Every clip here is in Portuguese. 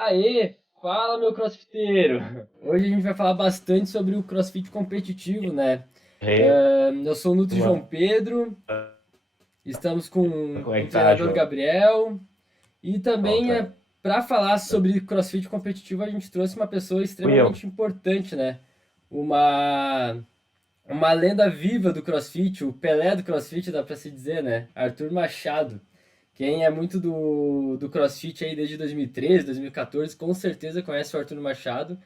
Aê, fala meu crossfiteiro! Hoje a gente vai falar bastante sobre o crossfit competitivo, né? Hey, Eu sou o Nutri João mano, Pedro, estamos com como é o que tá, treinador João? Gabriel e Bom, também tá. para falar sobre crossfit competitivo a gente trouxe uma pessoa Fui eu. extremamente importante, né? Uma, uma lenda viva do crossfit, o Pelé do crossfit, dá pra se dizer, né? Arthur Machado. Quem é muito do CrossFit aí desde 2013, 2014, com certeza conhece o Arthur Machado.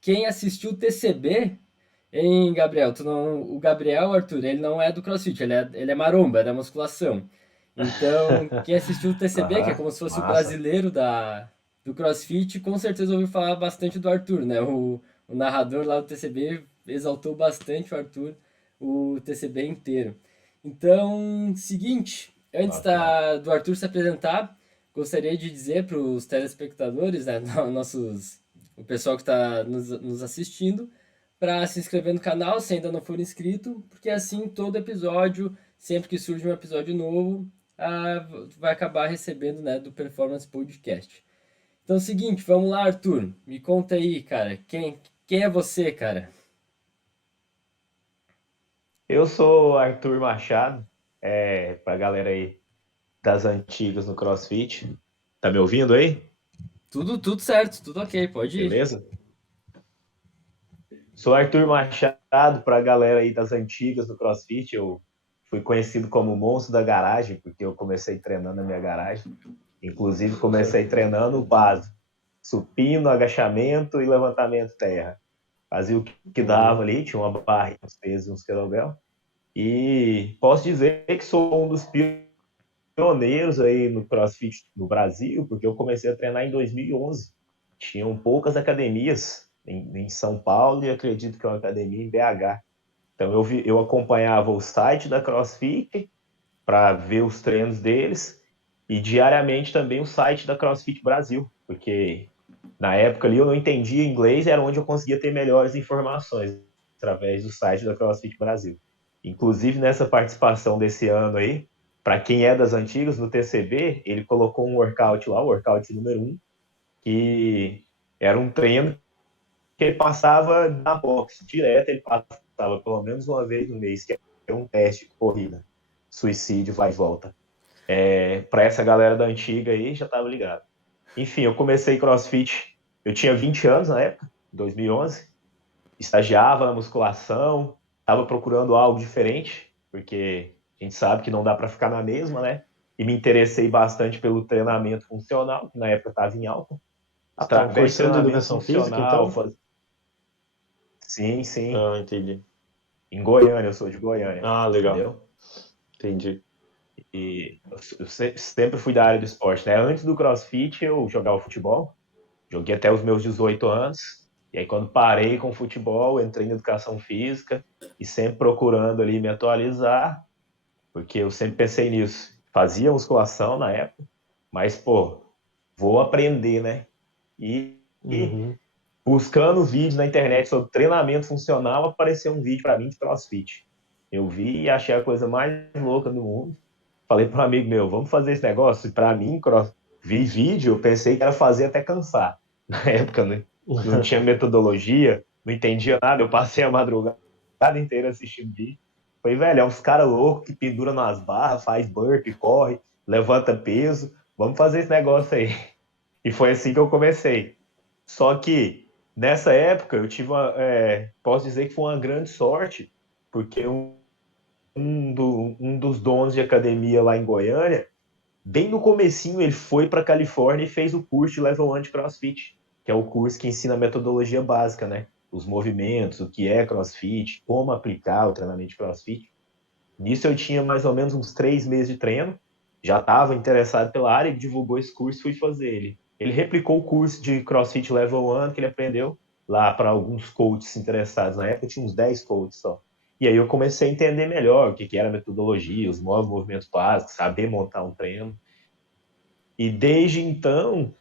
Quem assistiu o TCB, hein, Gabriel? O Gabriel, Arthur, ele não é do CrossFit, ele é maromba, é da musculação. Então, quem assistiu o TCB, que é Aham, como se fosse o massa. brasileiro do CrossFit, com certeza ouviu falar bastante do Arthur, né? O narrador lá do TCB exaltou bastante o Arthur, o TCB inteiro. Então, seguinte, antes Bacana. do Arthur se apresentar, gostaria de dizer para os telespectadores, né, o pessoal que está nos assistindo, para se inscrever no canal se ainda não for inscrito, porque assim todo episódio, sempre que surge um episódio novo, vai acabar recebendo, né, do Performance Podcast. Então é o seguinte, vamos lá, Arthur, me conta aí, cara, quem é você, cara? Eu sou Arthur Machado, pra galera aí das antigas no CrossFit. Tá me ouvindo aí? Tudo certo, tudo ok, pode ir. Beleza? Sou Arthur Machado, pra galera aí das antigas no CrossFit. Eu fui conhecido como o monstro da garagem, porque eu comecei treinando na minha garagem. Inclusive, comecei treinando o básico: supino, agachamento e levantamento terra. Fazia o que dava Boa. ali, tinha uma barra, uns pesos, uns kettlebell. E posso dizer que sou um dos pioneiros aí no CrossFit no Brasil, porque eu comecei a treinar em 2011. Tinham poucas academias em São Paulo e acredito que uma academia em BH. Então eu acompanhava o site da CrossFit para ver os treinos deles e diariamente também o site da CrossFit Brasil, porque na época ali eu não entendia inglês, era onde eu conseguia ter melhores informações através do site da CrossFit Brasil. Inclusive nessa participação desse ano aí, para quem é das antigas, no TCB, ele colocou um workout lá, o workout número 1, que era um treino que ele passava na box direto, ele passava pelo menos uma vez no mês, que é um teste de corrida, suicídio, vai e volta. Para essa galera da antiga aí, já estava ligado. Enfim, eu comecei CrossFit, eu tinha 20 anos na época, 2011, estagiava na musculação, estava procurando algo diferente, porque a gente sabe que não dá para ficar na mesma, né? E me interessei bastante pelo treinamento funcional, que na época estava em alta. Você estava Através de cursando treinamento educação física, funcional, então? sim, sim, Ah, entendi. em Goiânia, eu sou de Goiânia, Ah, legal. entendeu? Entendi. E eu sempre fui da área do esporte, né? Antes do CrossFit, eu jogava futebol, joguei até os meus 18 anos. E aí, quando parei com o futebol, entrei em educação física e sempre procurando ali me atualizar, porque eu sempre pensei nisso. Fazia musculação na época, mas, pô, vou aprender, né? E Uhum. buscando vídeo na internet sobre treinamento funcional, apareceu um vídeo para mim de CrossFit. Eu vi e achei a coisa mais louca do mundo. Falei para um amigo meu, vamos fazer esse negócio? E para mim, vi vídeo, eu pensei que era fazer até cansar. Na época, né? Não tinha metodologia, não entendia nada. Eu passei a madrugada inteira assistindo vídeo. Falei, velho, é uns caras loucos que pendura nas barras, faz burpee, corre, levanta peso. Vamos fazer esse negócio aí. E foi assim que eu comecei. Só que nessa época eu tive posso dizer que foi uma grande sorte, porque um dos donos de academia lá em Goiânia, bem no comecinho ele foi para Califórnia e fez o curso de Level 1 de CrossFit, que é o curso que ensina a metodologia básica, né? Os movimentos, o que é CrossFit, como aplicar o treinamento de CrossFit. Nisso eu tinha mais ou menos uns 3 meses de treino, já estava interessado pela área, ele divulgou esse curso e fui fazer ele. Ele replicou o curso de CrossFit Level 1 que ele aprendeu lá para alguns coaches interessados. Na época tinha uns 10 coaches só. E aí eu comecei a entender melhor o que era a metodologia, os movimentos básicos, saber montar um treino. E desde então,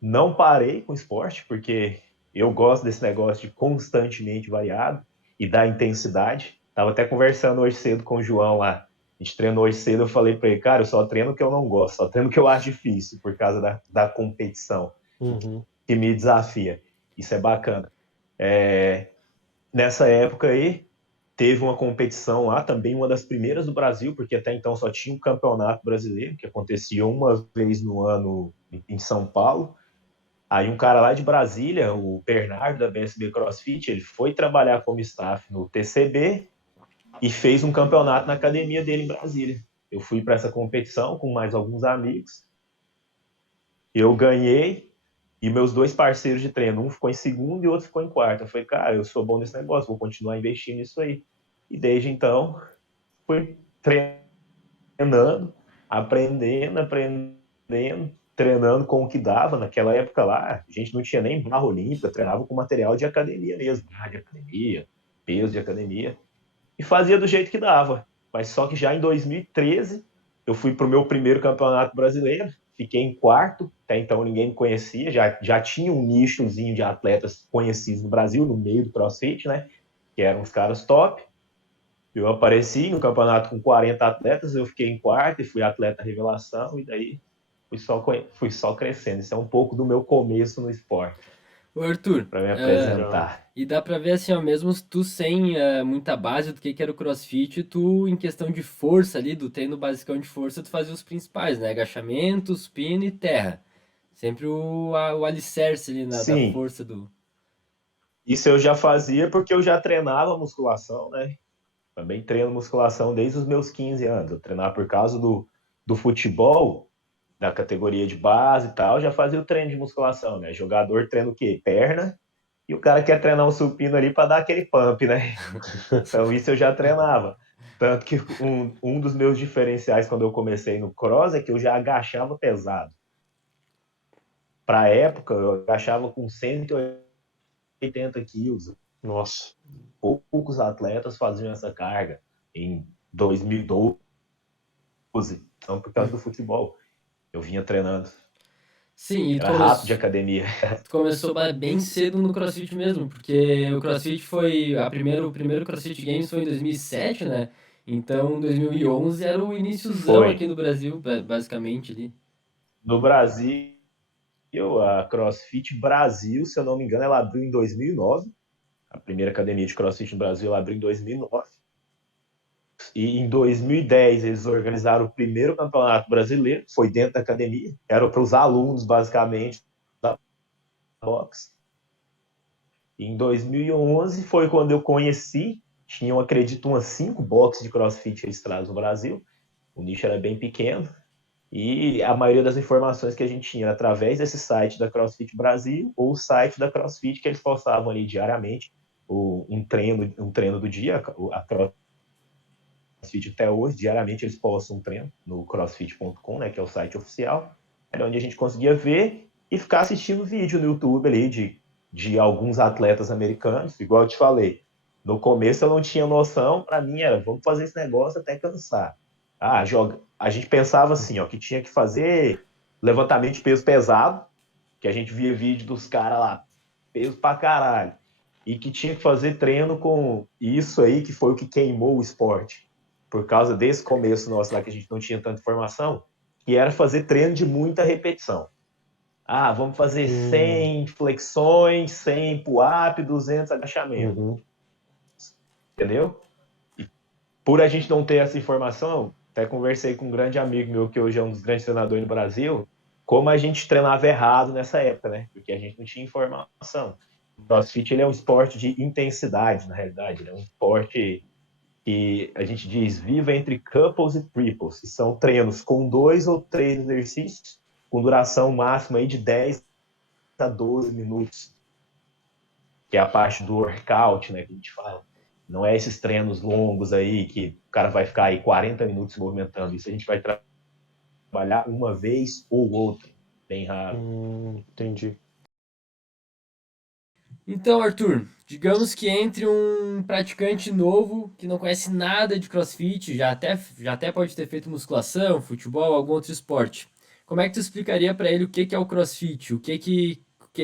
não parei com o esporte, porque eu gosto desse negócio de constantemente variado e da intensidade. Tava até conversando hoje cedo com o João lá. A gente treinou hoje cedo, eu falei para ele, cara, eu só treino o que eu não gosto, só treino o que eu acho difícil por causa da competição. Uhum. que me desafia. Isso é bacana. Nessa época aí, teve uma competição lá, também uma das primeiras do Brasil, porque até então só tinha um campeonato brasileiro, que acontecia uma vez no ano em São Paulo. Aí um cara lá de Brasília, o Bernardo da BSB CrossFit, ele foi trabalhar como staff no TCB e fez um campeonato na academia dele em Brasília. Eu fui para essa competição com mais alguns amigos. Eu ganhei e meus dois parceiros de treino, um ficou em segundo e o outro ficou em quarto. Eu falei, cara, eu sou bom nesse negócio, vou continuar investindo nisso aí. E desde então, fui treinando, aprendendo, treinando com o que dava. Naquela época lá, a gente não tinha nem barra olímpica, treinava com material de academia mesmo, barra de academia, peso de academia, e fazia do jeito que dava. Mas só que já em 2013, eu fui para o meu primeiro campeonato brasileiro, fiquei em quarto, até então ninguém me conhecia, já tinha um nichozinho de atletas conhecidos no Brasil, no meio do CrossFit, né? Que eram os caras top. Eu apareci no campeonato com 40 atletas, eu fiquei em quarto e fui atleta revelação, e daí fui só crescendo. Isso é um pouco do meu começo no esporte, Ô, Arthur, para me Legal. apresentar. e dá pra ver assim, ó, mesmo tu sem muita base do que era o CrossFit, tu, em questão de força ali, do treino basicão de força, tu fazia os principais, né? Agachamento, supino e terra. Sempre o alicerce ali da Sim, força do... isso eu já fazia porque eu já treinava musculação, né? Também treino musculação desde os meus 15 anos. Eu treinava por causa do futebol, da categoria de base e tal, já fazia o treino de musculação, né? Jogador treina o quê? Perna, e o cara quer treinar um supino ali para dar aquele pump, né? Então isso eu já treinava. Tanto que um dos meus diferenciais quando eu comecei no cross é que eu já agachava pesado. Para a época, eu agachava com 180 quilos. Nossa. Poucos atletas faziam essa carga em 2012, então por causa do futebol. Eu vinha treinando. Sim, e tu, Era rato de academia. tu começou bem cedo no CrossFit mesmo, porque o CrossFit foi, o primeiro CrossFit Games foi em 2007, né? Então 2011 era o iníciozão Foi. aqui no Brasil, basicamente ali. No Brasil, a CrossFit Brasil, se eu não me engano, ela abriu em 2009. A primeira academia de CrossFit no Brasil ela abriu em 2009. E em 2010 eles organizaram o primeiro campeonato brasileiro, foi dentro da academia, era para os alunos, basicamente, da box. E em 2011 foi quando eu conheci, tinham, acredito, umas 5 boxes de CrossFit registradas no Brasil, o nicho era bem pequeno, e a maioria das informações que a gente tinha era através desse site da CrossFit Brasil ou o site da CrossFit que eles postavam ali diariamente um treino do dia. A CrossFit até hoje, diariamente eles postam um treino no crossfit.com, né, que é o site oficial, era onde a gente conseguia ver e ficar assistindo vídeo no YouTube ali de alguns atletas americanos, igual eu te falei. No começo eu não tinha noção, para mim era, vamos fazer esse negócio até cansar. A gente pensava assim, ó, que tinha que fazer levantamento de peso pesado, que a gente via vídeo dos caras lá, peso pra caralho, e que tinha que fazer treino com isso aí, que foi o que queimou o esporte, por causa desse começo nosso lá, que a gente não tinha tanta informação, que era fazer treino de muita repetição. Vamos fazer Hum. 100 flexões, 100 pull-up, 200 agachamentos, Uhum. entendeu? Por a gente não ter essa informação, até conversei com um grande amigo meu, que hoje é um dos grandes treinadores no Brasil, como a gente treinava errado nessa época, né? Porque a gente não tinha informação. O CrossFit ele é um esporte de intensidade, na realidade. Ele é um esporte que a gente diz viva entre couples e triples, que são treinos com 2 ou 3 exercícios, com duração máxima aí de 10 a 12 minutos, que é a parte do workout, né, que a gente fala. Não é esses treinos longos aí que o cara vai ficar aí 40 minutos se movimentando. Isso a gente vai trabalhar uma vez ou outra, bem raro. Entendi. Então, Arthur, digamos que entre um praticante novo que não conhece nada de CrossFit, já até pode ter feito musculação, futebol, algum outro esporte. Como é que tu explicaria para ele o que é o CrossFit?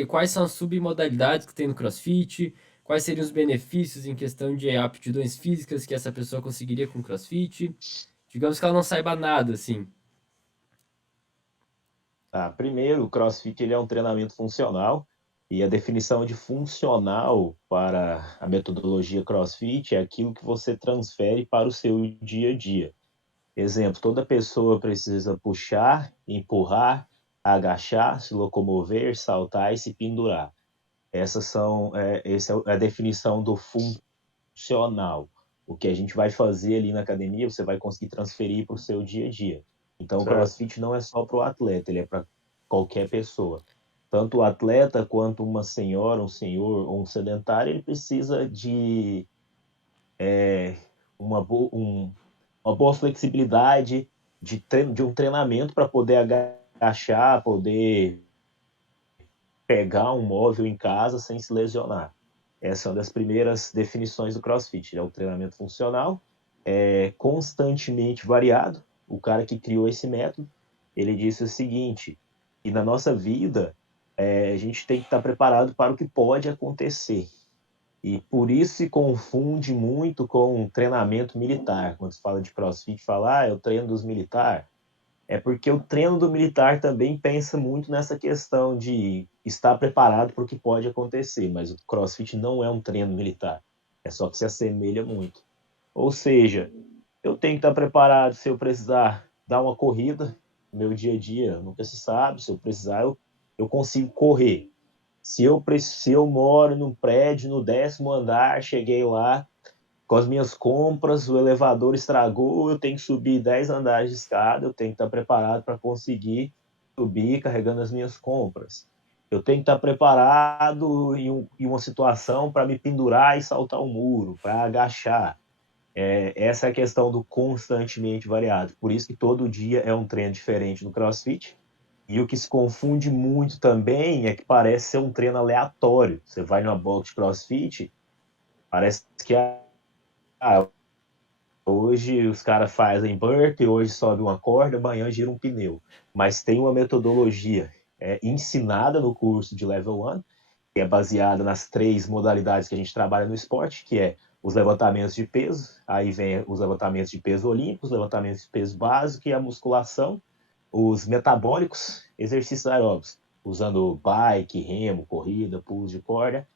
Quais são as submodalidades que tem no CrossFit? Quais seriam os benefícios em questão de aptidões físicas que essa pessoa conseguiria com o CrossFit? Digamos que ela não saiba nada, assim. Tá, primeiro, o CrossFit ele é um treinamento funcional e a definição de funcional para a metodologia CrossFit é aquilo que você transfere para o seu dia a dia. Exemplo, toda pessoa precisa puxar, empurrar, agachar, se locomover, saltar e se pendurar. Essa é a definição do funcional. O que a gente vai fazer ali na academia, você vai conseguir transferir para o seu dia a dia. Então, o Certo. CrossFit não é só para o atleta, ele é para qualquer pessoa. Tanto o atleta quanto uma senhora, um senhor ou um sedentário, ele precisa de uma, bo uma boa flexibilidade de um treinamento para poder agachar, poder pegar um móvel em casa sem se lesionar. Essa é uma das primeiras definições do CrossFit. É um treinamento funcional, constantemente variado. O cara que criou esse método, ele disse o seguinte, e na nossa vida, a gente tem que estar preparado para o que pode acontecer. E por isso se confunde muito com um treinamento militar. Quando se fala de CrossFit, fala, é o treino dos militares. É porque o treino do militar também pensa muito nessa questão de estar preparado para o que pode acontecer, mas o CrossFit não é um treino militar, é só que se assemelha muito. Ou seja, eu tenho que estar preparado se eu precisar dar uma corrida no meu dia a dia, nunca se sabe, se eu precisar eu consigo correr. Se eu moro num prédio no 10º andar, cheguei lá, com as minhas compras, o elevador estragou, eu tenho que subir 10 andares de escada, eu tenho que estar preparado para conseguir subir carregando as minhas compras. Eu tenho que estar preparado em uma situação para me pendurar e saltar o muro, para agachar. Essa é a questão do constantemente variado. Por isso que todo dia é um treino diferente no CrossFit. E o que se confunde muito também é que parece ser um treino aleatório. Você vai numa box de CrossFit, parece que hoje os caras fazem burpee, hoje sobe uma corda, amanhã gira um pneu. Mas tem uma metodologia ensinada no curso de Level 1, que é baseada nas 3 modalidades que a gente trabalha no esporte, que é os levantamentos de peso, aí vem os levantamentos de peso olímpicos, levantamentos de peso básico e a musculação, os metabólicos, exercícios aeróbicos, usando bike, remo, corrida, pulos de corda,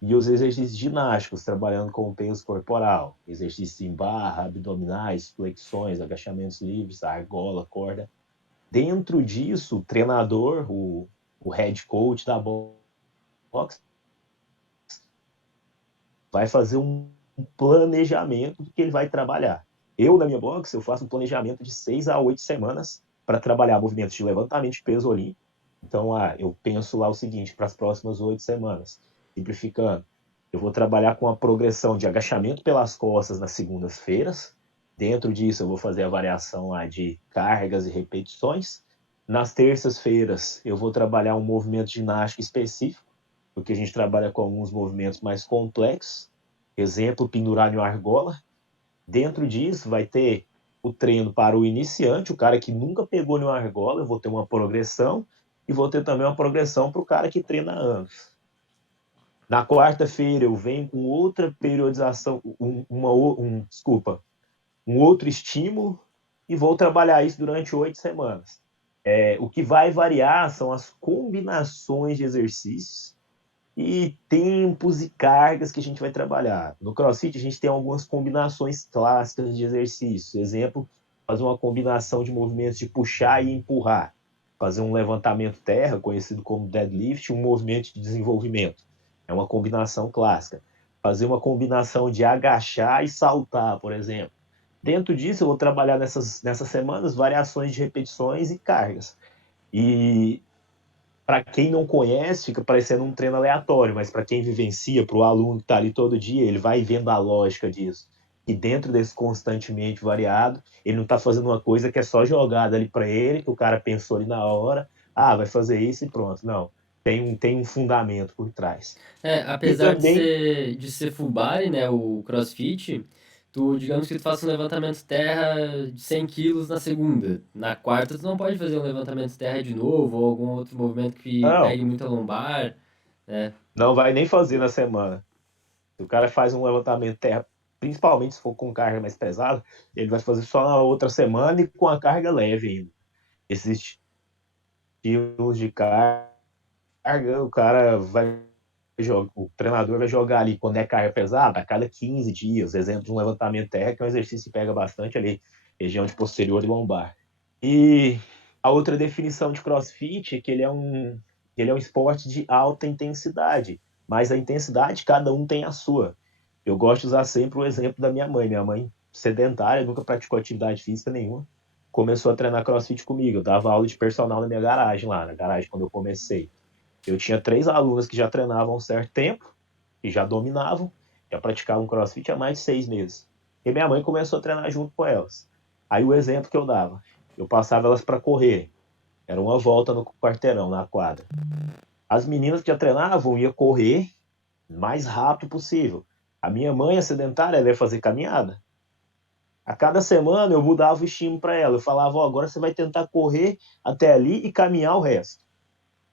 e os exercícios ginásticos, trabalhando com o peso corporal. Exercícios em barra, abdominais, flexões, agachamentos livres, argola, corda. Dentro disso, o treinador, o head coach da box, vai fazer um planejamento do que ele vai trabalhar. Eu, na minha box, eu faço um planejamento de 6 a 8 semanas para trabalhar movimentos de levantamento de peso olímpico. Então, eu penso lá o seguinte, para as próximas 8 semanas, simplificando, eu vou trabalhar com a progressão de agachamento pelas costas nas segundas-feiras. Dentro disso, eu vou fazer a variação lá de cargas e repetições. Nas terças-feiras, eu vou trabalhar um movimento ginástico específico, porque a gente trabalha com alguns movimentos mais complexos. Exemplo, pendurar em uma argola. Dentro disso, vai ter o treino para o iniciante, o cara que nunca pegou em uma argola, eu vou ter uma progressão, e vou ter também uma progressão para o cara que treina há anos. Na quarta-feira eu venho com outra periodização, um outro estímulo e vou trabalhar isso durante 8 semanas. O que vai variar são as combinações de exercícios e tempos e cargas que a gente vai trabalhar. No CrossFit a gente tem algumas combinações clássicas de exercícios. Exemplo, fazer uma combinação de movimentos de puxar e empurrar. Fazer um levantamento terra, conhecido como deadlift, um movimento de desenvolvimento. É uma combinação clássica. Fazer uma combinação de agachar e saltar, por exemplo. Dentro disso, eu vou trabalhar nessas semanas variações de repetições e cargas. E para quem não conhece, fica parecendo um treino aleatório, mas para quem vivencia, para o aluno que está ali todo dia, ele vai vendo a lógica disso. E dentro desse constantemente variado, ele não está fazendo uma coisa que é só jogada ali para ele, que o cara pensou ali na hora, vai fazer isso e pronto. Não, tem um fundamento por trás. E Apesar também, de ser full body, né, o CrossFit, tu, digamos que tu faça um levantamento terra de 100 quilos na segunda. Na quarta tu não pode fazer um levantamento terra de novo, ou algum outro movimento que não, pegue muito a lombar, né? não vai nem fazer na semana. Se o cara faz um levantamento terra, principalmente se for com carga mais pesada, ele vai fazer só na outra semana e com a carga leve ainda. Existe quilos de carga, o cara vai jogar, o treinador vai jogar ali quando é carga pesada, a cada 15 dias. Exemplo de um levantamento terra, que é um exercício que pega bastante ali, região de posterior e lombar. E a outra definição de CrossFit é que ele é um esporte de alta intensidade, mas a intensidade cada um tem a sua. Eu gosto de usar sempre o exemplo da minha mãe. Minha mãe, sedentária, nunca praticou atividade física nenhuma, começou a treinar CrossFit comigo. Eu dava aula de personal na minha garagem lá, na garagem quando eu comecei. Eu tinha 3 alunas que já treinavam há um certo tempo, que já dominavam, já praticavam CrossFit há mais de 6 meses. E minha mãe começou a treinar junto com elas. Aí o exemplo que eu dava, eu passava elas para correr. Era uma volta no quarteirão, na quadra. As meninas que já treinavam iam correr o mais rápido possível. A minha mãe, a sedentária, ela ia fazer caminhada. A cada semana eu mudava o estímulo para ela. Eu falava, ó, agora você vai tentar correr até ali e caminhar o resto.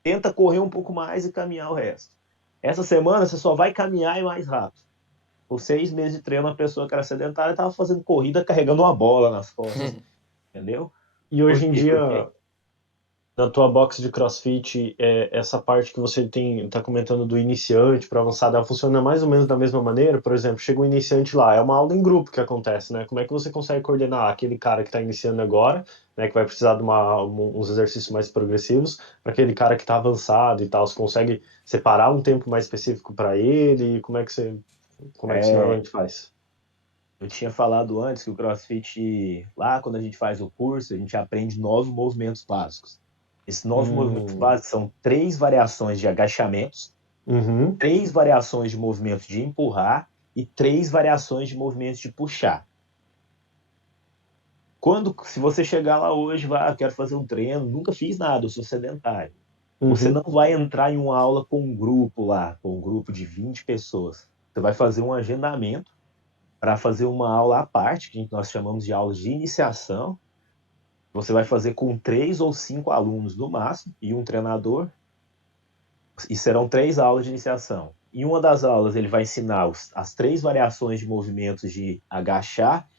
Tenta correr um pouco mais e caminhar o resto. Essa semana você só vai caminhar e mais rápido. Por 6 meses de treino, a pessoa que era sedentária estava fazendo corrida carregando uma bola nas costas. Entendeu? E Por hoje em quê? Porque dia, na tua box de CrossFit, essa parte que você tá comentando do iniciante para avançado, ela funciona mais ou menos da mesma maneira? Por exemplo, chega um iniciante lá, é uma aula em grupo que acontece, né? Como é que você consegue coordenar aquele cara que está iniciando agora, né, que vai precisar de uns exercícios mais progressivos, para aquele cara que está avançado e tal? Você consegue separar um tempo mais específico para ele? Como é que você é, normalmente faz? eu tinha falado antes que o CrossFit, lá quando a gente faz o curso, a gente aprende 9 movimentos básicos. Esses 9 movimentos Hum, básicos são 3 variações de agachamentos, uhum, 3 variações de movimentos de empurrar e 3 variações de movimentos de puxar. Se você chegar lá hoje, vai, quero fazer um treino, nunca fiz nada, eu sou sedentário. Você não uhum, vai entrar em uma aula com um grupo lá, com um grupo de 20 pessoas. Você vai fazer um agendamento para fazer uma aula à parte, que nós chamamos de aula de iniciação. Você vai fazer com 3 ou 5 alunos no máximo e um treinador, e serão 3 aulas de iniciação. Em uma das aulas, ele vai ensinar as 3 variações de movimentos de agachar,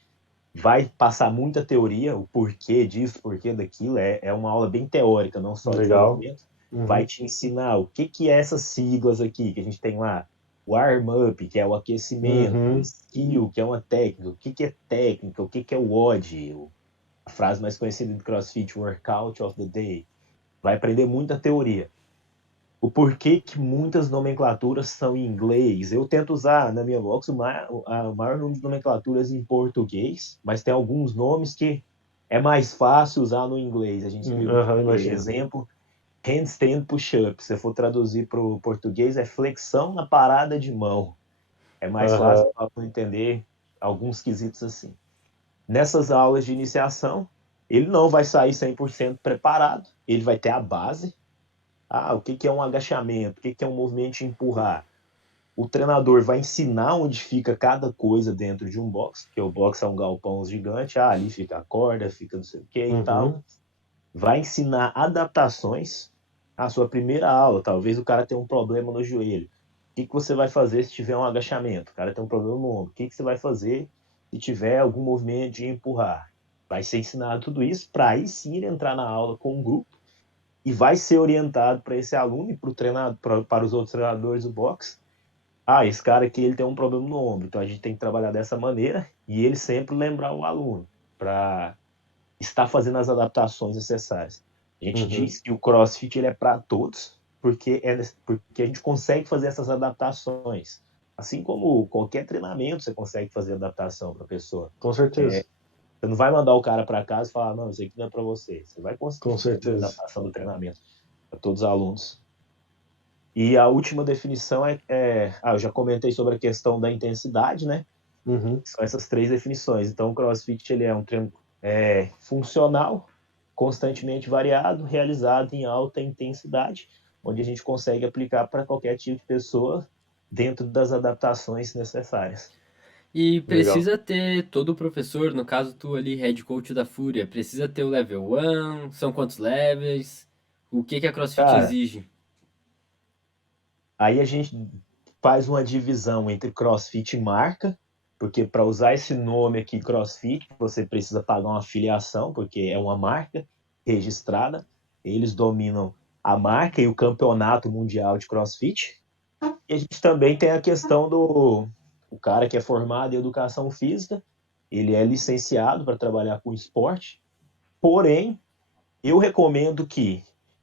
vai passar muita teoria, o porquê disso, o porquê daquilo. É uma aula bem teórica, não só de legal. movimento. Vai Uhum, te ensinar o que é essas siglas aqui, que a gente tem lá. O warm-up, que é o aquecimento, o uhum, skill, que é uma técnica, o que é técnica, o que é o WOD, a frase mais conhecida do CrossFit, Workout of the Day. Vai aprender muita teoria. O porquê que muitas nomenclaturas são em inglês. Eu tento usar na minha box o maior número de nomenclaturas em português, mas tem alguns nomes que é mais fácil usar no inglês. A gente escreveu em aham, inglês. imagino. Exemplo, handstand push-up. Se for traduzir para o português, é flexão na parada de mão. É mais fácil Aham, para entender alguns quesitos assim. Nessas aulas de iniciação, ele não vai sair 100% preparado, ele vai ter a base. O que é um agachamento? O que é um movimento de empurrar? O treinador vai ensinar onde fica cada coisa dentro de um box, porque o box é um galpão gigante. Ali fica a corda, fica não sei o que e tal. uhum, Vai ensinar adaptações. A sua primeira aula, talvez o cara tenha um problema no joelho. O que você vai fazer se tiver um agachamento? O cara tem um problema no ombro. O que você vai fazer se tiver algum movimento de empurrar? Vai ser ensinado tudo isso para aí sim ele entrar na aula com um grupo e vai ser orientado para esse aluno e para o treinador, para os outros treinadores do boxe. Esse cara aqui ele tem um problema no ombro, então a gente tem que trabalhar dessa maneira e ele sempre lembrar o aluno para estar fazendo as adaptações necessárias. A gente uhum. diz que o CrossFit ele é para todos, porque a gente consegue fazer essas adaptações. Assim como qualquer treinamento, você consegue fazer adaptação para a pessoa. Com certeza, Você não vai mandar o cara para casa e falar, não, isso aqui não é para você. Você vai conseguir com fazer a certeza. adaptação do treinamento para todos os alunos. E a última definição eu já comentei sobre a questão da intensidade, né? Uhum. São essas 3 definições. Então, o CrossFit ele é um treino funcional, constantemente variado, realizado em alta intensidade, onde a gente consegue aplicar para qualquer tipo de pessoa dentro das adaptações necessárias. E Legal. precisa ter todo o professor, no caso tu ali, head coach da Fúria, precisa ter o level 1, são quantos levels? O que que a CrossFit Cara, exige? aí a gente faz uma divisão entre CrossFit e marca, porque para usar esse nome aqui, CrossFit, você precisa pagar uma filiação, porque é uma marca registrada. Eles dominam a marca e o campeonato mundial de CrossFit. E a gente também tem a questão do o cara que é formado em educação física, ele é licenciado para trabalhar com esporte, porém, eu recomendo que,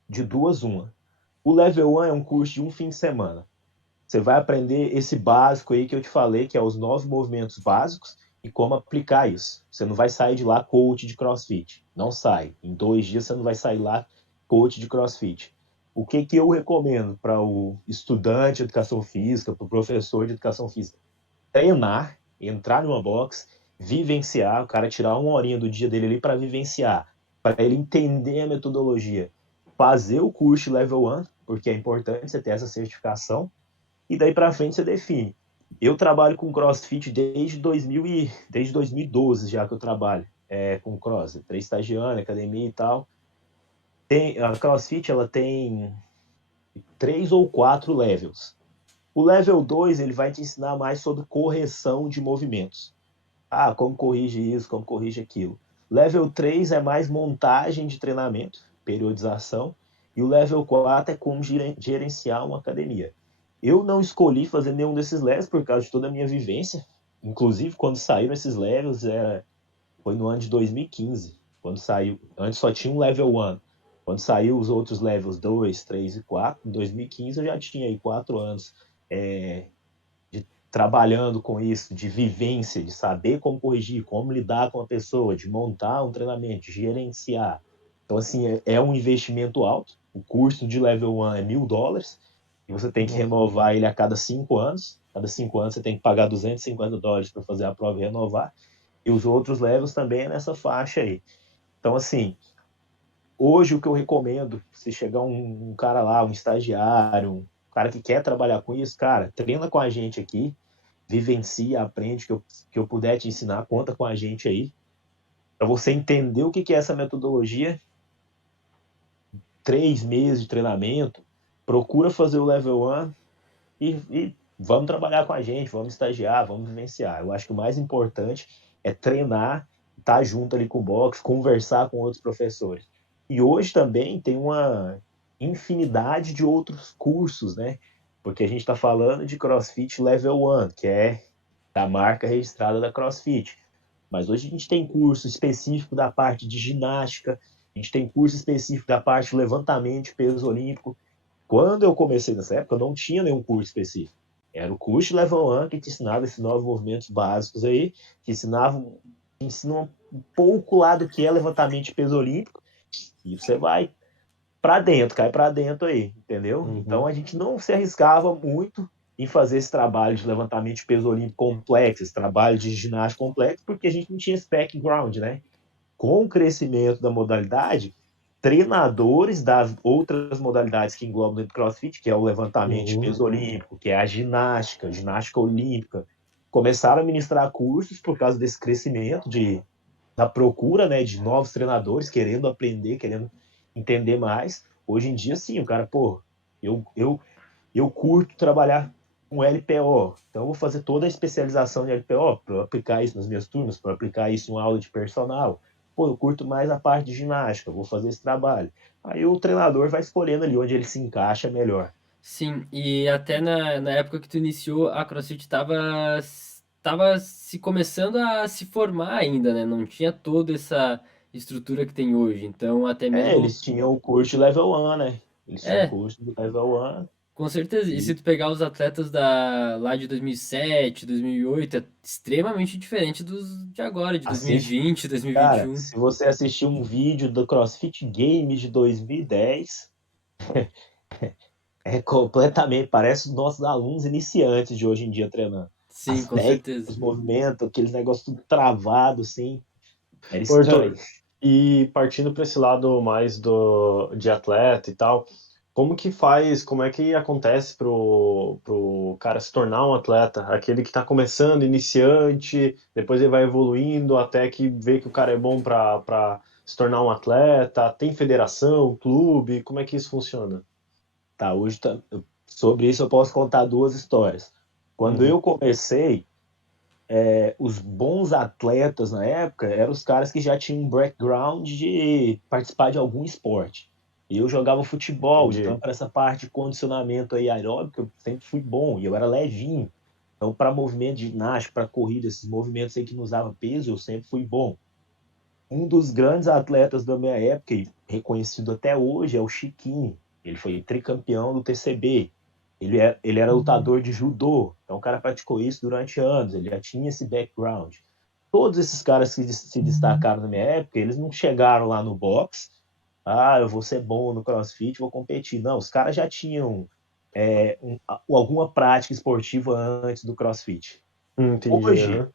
de duas, uma, o Level 1 é um curso de um fim de semana. Você vai aprender esse básico aí que eu te falei, que é os 9 movimentos básicos e como aplicar isso. Você não vai sair de lá coach de CrossFit. Não sai. Em 2 dias você não vai sair lá coach de CrossFit. O que, que eu recomendo para o estudante de educação física, para o professor de educação física? Treinar, entrar numa box, vivenciar, o cara tirar uma horinha do dia dele ali para vivenciar, para ele entender a metodologia, fazer o curso Level 1, porque é importante você ter essa certificação, e daí para frente você define. Eu trabalho com CrossFit desde 2012 já que eu trabalho com Cross, estagiando, academia e tal. A CrossFit ela tem 3 ou 4 levels. O level 2 ele vai te ensinar mais sobre correção de movimentos. Ah, como corrige isso, como corrige aquilo. Level 3 é mais montagem de treinamento, periodização. E o level 4 é como gerenciar uma academia. Eu não escolhi fazer nenhum desses levels por causa de toda a minha vivência. Inclusive, quando saíram esses levels, foi no ano de 2015. Quando saiu, antes só tinha um level 1. Quando saiu os outros levels 2, 3 e 4, em 2015 eu já tinha aí 4 anos trabalhando com isso, de vivência, de saber como corrigir, como lidar com a pessoa, de montar um treinamento, de gerenciar. Então, assim, é um investimento alto. O curso de level 1 é $1.000 e você tem que renovar ele a cada 5 anos. Cada 5 anos você tem que pagar $250 para fazer a prova e renovar. E os outros levels também é nessa faixa aí. Então, assim, hoje o que eu recomendo, se chegar um cara lá, um estagiário, um cara que quer trabalhar com isso, cara, treina com a gente aqui, vivencia, aprende, que eu puder te ensinar, conta com a gente aí, para você entender o que é essa metodologia. 3 meses de treinamento, procura fazer o level 1 e vamos trabalhar com a gente, vamos estagiar, vamos vivenciar. Eu acho que o mais importante é treinar, estar junto ali com o box, conversar com outros professores. E hoje também tem uma infinidade de outros cursos, né? Porque a gente está falando de CrossFit Level 1, que é da marca registrada da CrossFit. Mas hoje a gente tem curso específico da parte de ginástica, a gente tem curso específico da parte de levantamento de peso olímpico. Quando eu comecei nessa época, eu não tinha nenhum curso específico. Era o curso de Level 1 que te ensinava esses novos movimentos básicos aí, que ensinam um pouco lá do que é levantamento de peso olímpico, e você vai para dentro, cai para dentro aí, entendeu? Uhum. Então a gente não se arriscava muito em fazer esse trabalho de levantamento de peso olímpico complexo, esse trabalho de ginástica complexo, porque a gente não tinha esse background, né? Com o crescimento da modalidade, treinadores das outras modalidades que englobam dentro do CrossFit, que é o levantamento de peso olímpico, que é a ginástica olímpica, começaram a ministrar cursos por causa desse crescimento da procura, né, de novos treinadores querendo aprender, querendo entender mais. Hoje em dia, sim, o cara, pô, eu curto trabalhar com LPO, então eu vou fazer toda a especialização de LPO para aplicar isso nas minhas turmas, para aplicar isso em uma aula de personal. Pô, eu curto mais a parte de ginástica, vou fazer esse trabalho. Aí o treinador vai escolhendo ali onde ele se encaixa melhor. Sim, e até na época que tu iniciou, a CrossFit tava se começando a se formar ainda, né? Não tinha toda essa estrutura que tem hoje. Então, até mesmo. Eles tinham o curso de level 1, né? Eles tinham o É, curso de level 1 com certeza. E se e, tu pegar os atletas lá de 2007, 2008, é extremamente diferente dos de agora, de assiste. 2020, Cara, 2021. se você assistir um vídeo do CrossFit Games de 2010, é completamente, parece os nossos alunos iniciantes de hoje em dia treinando. Sim, As com técnicas, certeza. os movimentos, aqueles negócios tudo travado, assim, era Ô, estranho. Arthur, e partindo para esse lado mais de atleta e tal, como que faz, como é que acontece pro cara se tornar um atleta? Aquele que está começando, iniciante, depois ele vai evoluindo até que vê que o cara é bom para se tornar um atleta, tem federação, clube, como é que isso funciona? Tá, hoje sobre isso eu posso contar 2 histórias. Quando Uhum. eu comecei, os bons atletas na época eram os caras que já tinham um background de participar de algum esporte. E eu jogava futebol, Entendi. então para essa parte de condicionamento aí aeróbico, eu sempre fui bom, e eu era levinho. Então, para movimento de ginástica, para corrida, esses movimentos aí que não usava peso, eu sempre fui bom. Um dos grandes atletas da minha época, e reconhecido até hoje, é o Chiquinho. Ele foi tricampeão do TCB. Ele era lutador de judô, então o cara praticou isso durante anos, ele já tinha esse background. Todos esses caras que se destacaram na minha época, eles não chegaram lá no boxe, eu vou ser bom no CrossFit, vou competir. Não, os caras já tinham alguma prática esportiva antes do CrossFit. Entendi, Hoje, aham.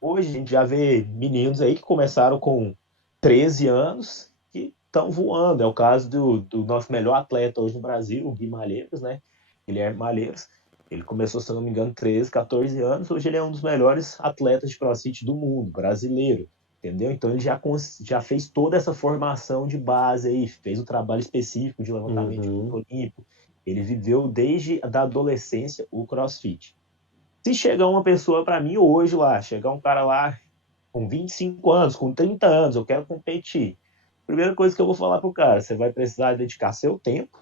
Hoje a gente já vê meninos aí que começaram com 13 anos que estão voando. É o caso do nosso melhor atleta hoje no Brasil, o Gui Malheiros, né? Guilherme Malheiros. Ele começou, se eu não me engano, 13, 14 anos. Hoje ele é um dos melhores atletas de CrossFit do mundo, brasileiro. Entendeu? Então ele já fez toda essa formação de base aí, fez o trabalho específico de levantamento de Uhum. peso olímpico. Ele viveu desde a adolescência o CrossFit. Se chegar uma pessoa para mim hoje lá, chegar um cara lá com 25 anos, com 30 anos, eu quero competir. Primeira coisa que eu vou falar pro cara, você vai precisar dedicar seu tempo,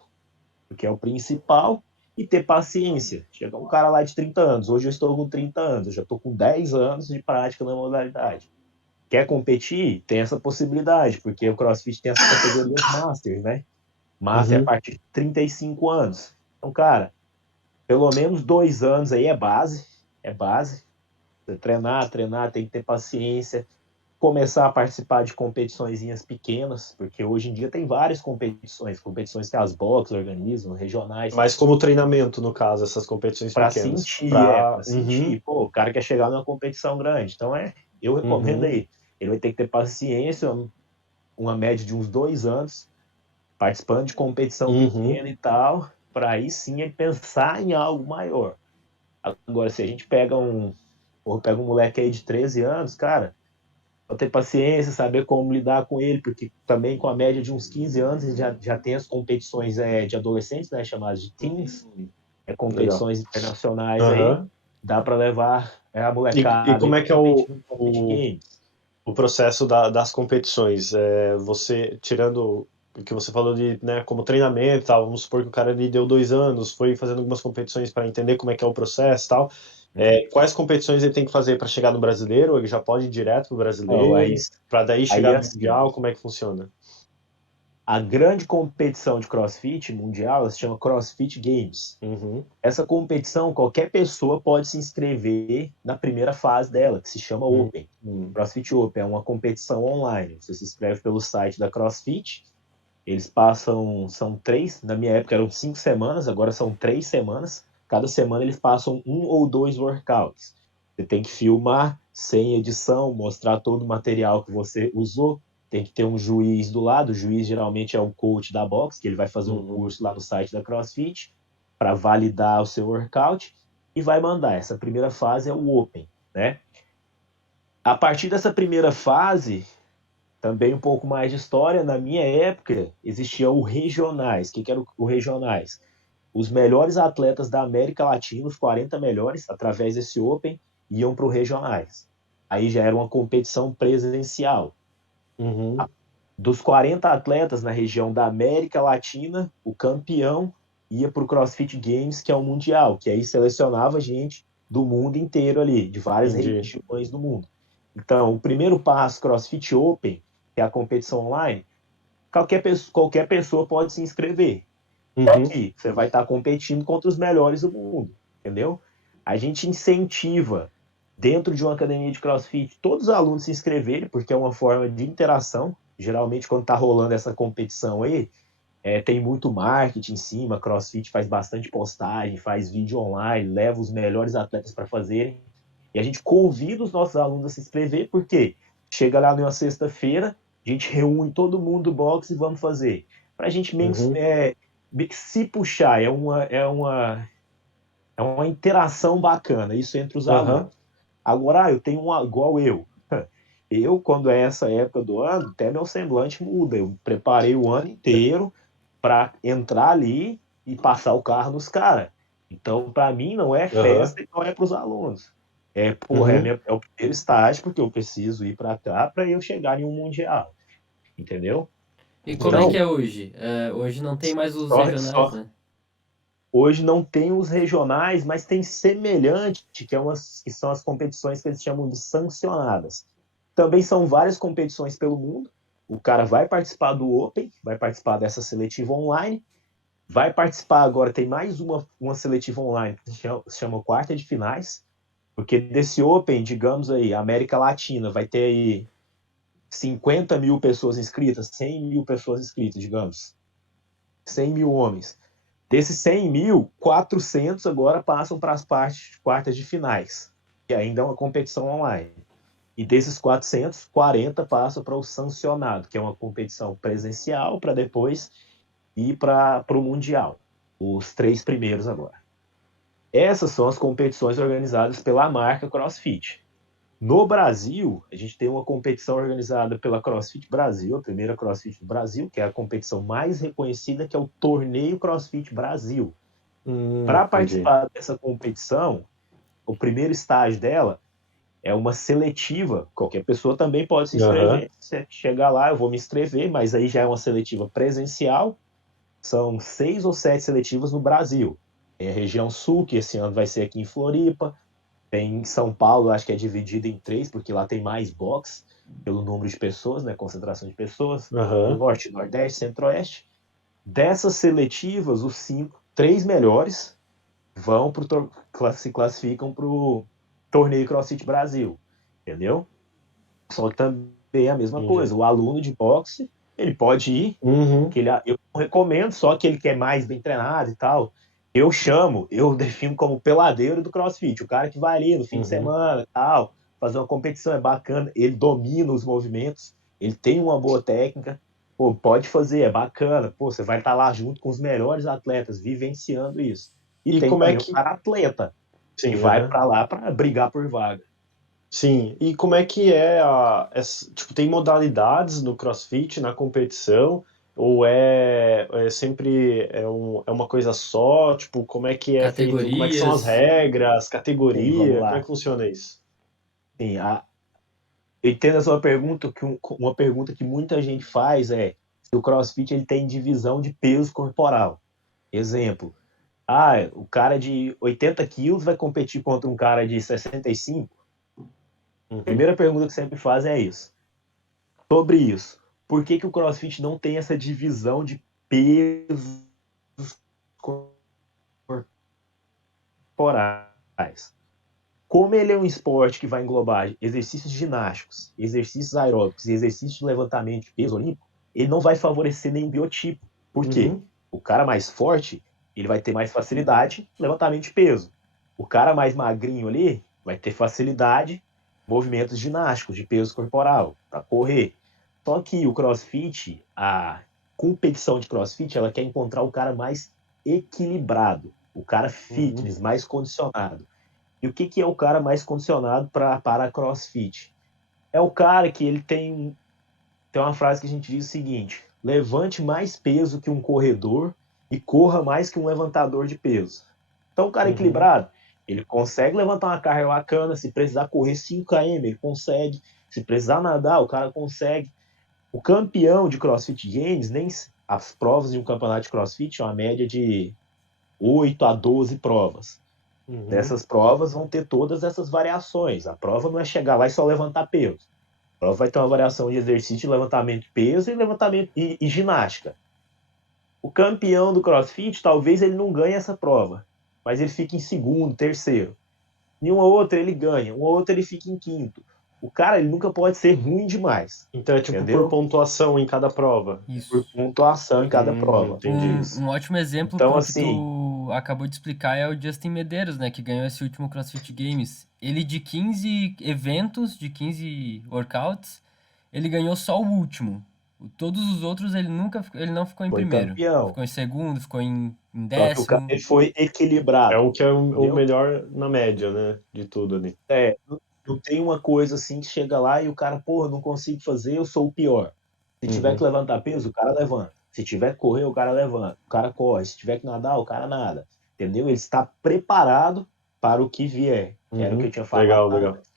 porque é o principal, e ter paciência. Chega um cara lá de 30 anos, hoje eu estou com 30 anos, eu já estou com 10 anos de prática na modalidade. Quer competir? Tem essa possibilidade, porque o CrossFit tem essa categoria Master, né? Master é a Uhum. partir de 35 anos. Então, cara, pelo menos 2 anos aí é base. Você treinar, tem que ter paciência, começar a participar de competiçõezinhas pequenas, porque hoje em dia tem várias competições que as boxes organizam, regionais, Mas como treinamento, no caso, essas competições para pequenas. sentir, Pra... para Uhum. sentir. Pô, o cara quer chegar numa competição grande, então eu recomendo Uhum. aí. Ele vai ter que ter paciência, uma média de uns 2 anos, participando de competição Uhum. pequena e tal, para aí sim ele pensar em algo maior. Agora, se a gente pega um moleque aí de 13 anos, cara, ter paciência, saber como lidar com ele, porque também com a média de uns 15 anos ele já tem as competições de adolescentes, né, chamadas de teens, Legal. competições internacionais aí, Aham. dá para levar a E molecada aí como é para que é competir no Compete o, Games. o processo das competições? Você, tirando o que você falou de, né, como treinamento, e tal, vamos supor que o cara ali deu 2 anos, foi fazendo algumas competições para entender como é que é o processo e tal. Uhum. Quais competições ele tem que fazer para chegar no brasileiro? Ele já pode ir direto pro Oh, brasileiro? Para daí aí chegar no assim, mundial? Como é que funciona? a grande competição de CrossFit mundial, ela se chama CrossFit Games. Uhum. Essa competição, qualquer pessoa pode se inscrever na primeira fase dela, que se chama Open. Uhum. CrossFit Open é uma competição online. Você se inscreve pelo site da CrossFit. Eles passam, são 3, na minha época eram 5 semanas, agora são 3 semanas. Cada semana eles passam 1 ou 2 workouts. Você tem que filmar sem edição, mostrar todo o material que você usou. Tem que ter um juiz do lado. O juiz geralmente é o coach da box, que ele vai fazer um Uhum. curso lá no site da CrossFit para validar o seu workout e vai mandar. Essa primeira fase é o Open, né? A partir dessa primeira fase, também um pouco mais de história, na minha época existia o Regionais. O que era o Regionais? Os melhores atletas da América Latina, os 40 melhores, através desse Open, iam para o Regionais. Aí já era uma competição presencial. Uhum. Dos 40 atletas na região da América Latina, o campeão ia para o CrossFit Games, que é o mundial, que aí selecionava gente do mundo inteiro ali, de várias Entendi. regiões do mundo. Então, o primeiro passo CrossFit Open, que é a competição online, qualquer pessoa pode se inscrever. Só Uhum. que você vai estar competindo contra os melhores do mundo, entendeu? A gente incentiva, dentro de uma academia de CrossFit, todos os alunos se inscreverem, porque é uma forma de interação. Geralmente, quando está rolando essa competição aí, tem muito marketing em cima. CrossFit faz bastante postagem, faz vídeo online, leva os melhores atletas para fazerem. E a gente convida os nossos alunos a se inscrever, porque chega lá numa sexta-feira, a gente reúne todo mundo do box e vamos fazer. Para a gente Uhum. se puxar, é uma interação bacana, isso entre os Aham. alunos. Agora, eu tenho igual eu. Eu, quando é essa época do ano, até meu semblante muda. Eu preparei o ano inteiro para entrar ali e passar o carro nos caras. Então, para mim, não é Aham. festa e não é para os alunos. Porra, Uhum. é o primeiro estágio, porque eu preciso ir para cá para eu chegar em um mundial. Entendeu? E como é que Então, é hoje? Hoje não tem mais os só, regionais, só né? Hoje não tem os regionais, mas tem semelhante, que são as competições que eles chamam de sancionadas. Também são várias competições pelo mundo. O cara vai participar do Open, vai participar dessa seletiva online, vai participar agora, tem mais uma seletiva online que se chama quarta de finais, porque desse Open, digamos aí, América Latina vai ter aí 50 mil pessoas inscritas, 100 mil pessoas inscritas, digamos, 100 mil homens. Desses 100 mil, 400 agora passam para as partes quartas de finais, que ainda é uma competição online. E desses 400, 40 passam para o sancionado, que é uma competição presencial, para depois ir para o Mundial. Os 3 primeiros agora. Essas são as competições organizadas pela marca CrossFit. No Brasil, a gente tem uma competição organizada pela CrossFit Brasil, a primeira CrossFit do Brasil, que é a competição mais reconhecida, que é o Torneio CrossFit Brasil. Para entendi. participar dessa competição, o primeiro estágio dela é uma seletiva. Qualquer pessoa também pode se Aham. inscrever. Se chegar lá, eu vou me inscrever, mas aí já é uma seletiva presencial. São 6 ou 7 seletivas no Brasil. Tem a região sul, que esse ano vai ser aqui em Floripa. Tem em São Paulo, acho que é dividido em 3, porque lá tem mais box, pelo número de pessoas, né, concentração de pessoas. No Aham. norte, nordeste, centro-oeste. Dessas seletivas, os 3 melhores se classificam para o torneio CrossFit Brasil, entendeu? Só que também é a mesma Entendi. coisa. O aluno de boxe, ele pode ir, Uhum. eu não recomendo, só que ele quer mais bem treinado e tal. Eu defino como peladeiro do CrossFit, o cara que vai ali no fim de Uhum. semana e tal, fazer uma competição é bacana, ele domina os movimentos, ele tem uma boa técnica, pô, pode fazer, é bacana, pô, você vai estar lá junto com os melhores atletas, vivenciando isso. E E tem como é também o que. cara atleta, que Sim, vai aham. para lá para brigar por vaga. Sim, e como é que é tipo, tem modalidades no CrossFit, na competição, ou é sempre é uma coisa só? Tipo, como é que é feito, como é que são as Categorias. regras, Sim, vamos categoria, como é lá. que funciona isso? Sim, eu entendo a sua pergunta, uma pergunta que muita gente faz é se o CrossFit ele tem divisão de peso corporal. Exemplo, o cara de 80 quilos vai competir contra um cara de 65? Uhum. Primeira pergunta que sempre fazem é isso. Sobre isso, por que o CrossFit não tem essa divisão de pesos corporais? Como ele é um esporte que vai englobar exercícios ginásticos, exercícios aeróbicos e exercícios de levantamento de peso olímpico, ele não vai favorecer nenhum biotipo. Por quê? Uhum. O cara mais forte, ele vai ter mais facilidade em levantamento de peso. O cara mais magrinho ali vai ter facilidade em movimentos ginásticos de peso corporal, para correr. Só que o CrossFit, a competição de CrossFit, ela quer encontrar o cara mais equilibrado, o cara Uhum. fitness, mais condicionado. E o que é o cara mais condicionado para CrossFit? É o cara que ele tem uma frase que a gente diz o seguinte: levante mais peso que um corredor e corra mais que um levantador de peso. Então, o cara Uhum. equilibrado, ele consegue levantar uma carga bacana, se precisar correr 5 km, ele consegue. Se precisar nadar, o cara consegue. O campeão de CrossFit Games, nem as provas de um campeonato de CrossFit, é uma média de 8 a 12 provas. Uhum. Nessas provas vão ter todas essas variações. A prova não é chegar lá e só levantar peso. A prova vai ter uma variação de exercício de levantamento de peso e levantamento e ginástica. O campeão do CrossFit, talvez ele não ganhe essa prova, mas ele fica em segundo, terceiro. Em uma outra ele ganha, uma outra ele fica em quinto. O cara ele nunca pode ser ruim demais, Então é tipo por entendeu? pontuação em cada prova. Por Isso. pontuação em cada prova. Entendi. Isso. Um ótimo exemplo Então, pro que assim, tu acabou de explicar é o Justin Medeiros, né, que ganhou esse último CrossFit Games. Ele de 15 eventos, de 15 workouts, ele ganhou só o último. Todos os outros ele não ficou em foi primeiro. campeão. Ficou em segundo, ficou em Só que o cara décimo. ele foi É equilibrado, o que é o entendeu? melhor na média, né, de tudo ali. Não tem uma coisa assim que chega lá e o cara, porra, não consigo fazer, eu sou o pior. Se tiver que Uhum. levantar peso, o cara levanta. Se tiver que correr, o cara levanta. O cara corre. Se tiver que nadar, o cara nada. Entendeu? Ele está preparado para o que vier. Que era o que eu Uhum. tinha falado Legal, legal. antes.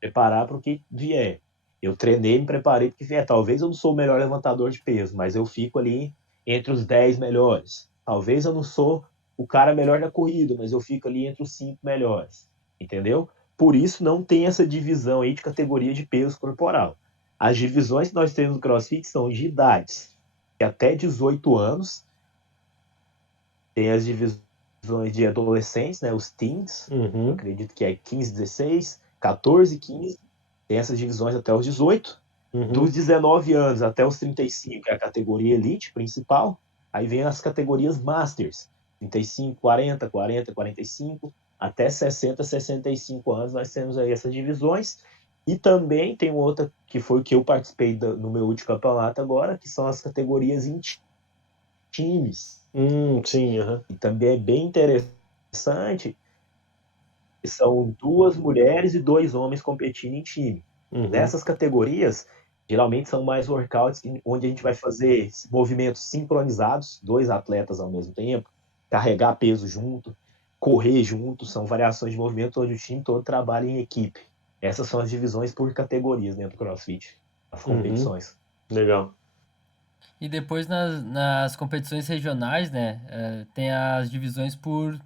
Preparar para o que vier. Eu treinei, me preparei, porque talvez eu não sou o melhor levantador de peso, mas eu fico ali entre os 10 melhores. Talvez eu não sou o cara melhor da corrida, mas eu fico ali entre os 5 melhores, entendeu? Por isso não tem essa divisão aí de categoria de peso corporal. As divisões que nós temos no CrossFit são de idades, que até 18 anos, tem as divisões de adolescentes, né, os teens, eu acredito que é 15, 16, 14, 15, tem essas divisões até os 18, dos 19 anos até os 35 é a categoria elite principal, aí vem as categorias masters, 35, 40, 40, 45, até 60, 65 anos nós temos aí essas divisões, e também tem outra que foi o que eu participei no meu último campeonato agora, que são as categorias em times, Sim, e também é bem interessante, são 2 mulheres e 2 homens competindo em time. Nessas categorias, geralmente são mais workouts onde a gente vai fazer movimentos sincronizados, 2 atletas ao mesmo tempo, carregar peso junto, correr junto, são variações de movimento onde o time todo trabalha em equipe. Essas são as divisões por categorias dentro do CrossFit, as competições. Legal. E depois nas competições regionais, né, tem as divisões por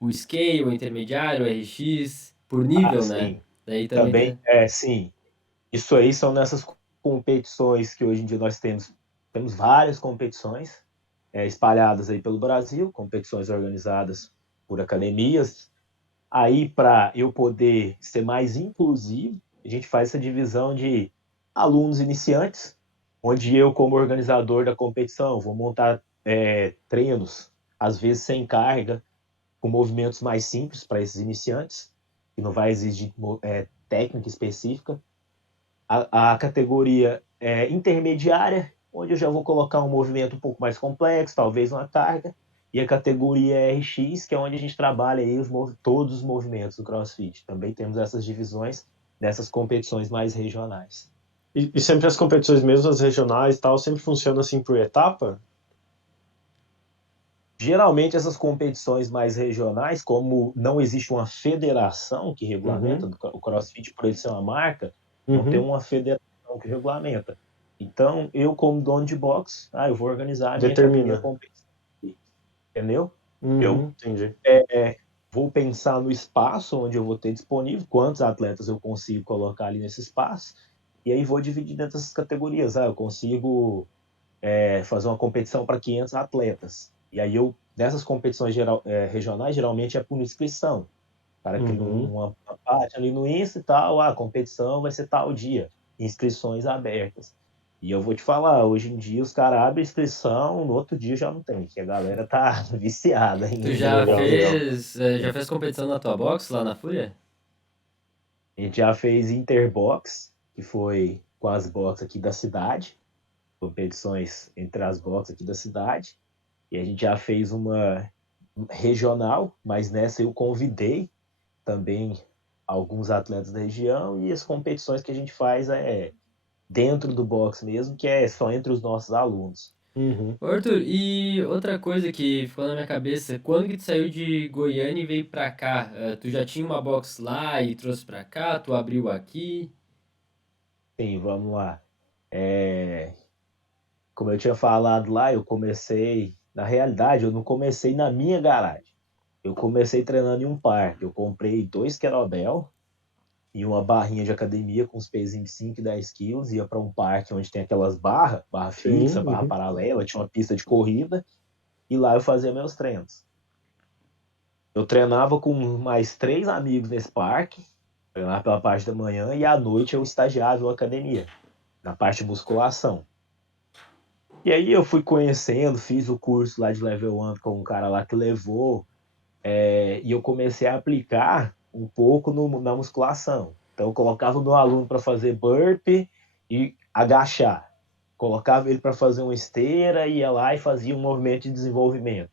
o scale, o intermediário, o RX, por nível, né? Sim. Daí também Também, tem. sim. Isso aí são nessas competições que hoje em dia nós temos várias competições espalhadas aí pelo Brasil, competições organizadas por academias. Aí, para eu poder ser mais inclusivo, a gente faz essa divisão de alunos iniciantes, onde eu, como organizador da competição, vou montar treinos, às vezes sem carga, com movimentos mais simples para esses iniciantes, que não vai exigir técnica específica. A categoria intermediária, onde eu já vou colocar um movimento um pouco mais complexo, talvez uma carga, e a categoria RX, que é onde a gente trabalha aí todos os movimentos do CrossFit. Também temos essas divisões nessas competições mais regionais. E sempre as competições, mesmo as regionais e tal, sempre funcionam assim por etapa? Geralmente essas competições mais regionais, como não existe uma federação que regulamenta, o CrossFit por ele ser uma marca, não tem uma federação que regulamenta. Então, eu como dono de box, eu vou organizar a minha Determina. competição, entendeu? Eu Entendi. vou pensar no espaço onde eu vou ter disponível, quantos atletas eu consigo colocar ali nesse espaço, e aí vou dividir dentro dessas categorias. Eu consigo fazer uma competição para 500 atletas. E aí nessas competições regionais, geralmente é por inscrição. O cara cria uma parte ali no Insta e tal, a competição vai ser tal dia, inscrições abertas. E eu vou te falar, hoje em dia os caras abrem inscrição, no outro dia já não tem, que a galera tá viciada Tu em já Legal, competição. legal. fez competição na tua box lá na Fúria? A gente já fez Interbox, que foi com as boxes aqui da cidade, competições entre as boxes aqui da cidade. E a gente já fez uma regional, mas nessa eu convidei também alguns atletas da região e as competições que a gente faz dentro do box mesmo, que é só entre os nossos alunos. Ô, Arthur, e outra coisa que ficou na minha cabeça, quando que tu saiu de Goiânia e veio pra cá? Tu já tinha uma box lá e trouxe pra cá? Tu abriu aqui? Sim, vamos lá. Como eu tinha falado lá, eu comecei. Na realidade, eu não comecei na minha garagem. Eu comecei treinando em um parque. Eu comprei 2 kettlebell e uma barrinha de academia com os pezinhos de 5 e 10 quilos. Ia para um parque onde tem aquelas barra fixa, barra Sim. paralela, tinha uma pista de corrida. E lá eu fazia meus treinos. Eu treinava com mais 3 amigos nesse parque, treinava pela parte da manhã, e à noite eu estagiava na academia, na parte de musculação. E aí eu fui conhecendo, fiz o curso lá de Level 1 com um cara lá que levou, e eu comecei a aplicar um pouco na musculação. Então eu colocava o meu aluno para fazer burpee e agachar. Colocava ele para fazer uma esteira, ia lá e fazia um movimento de desenvolvimento.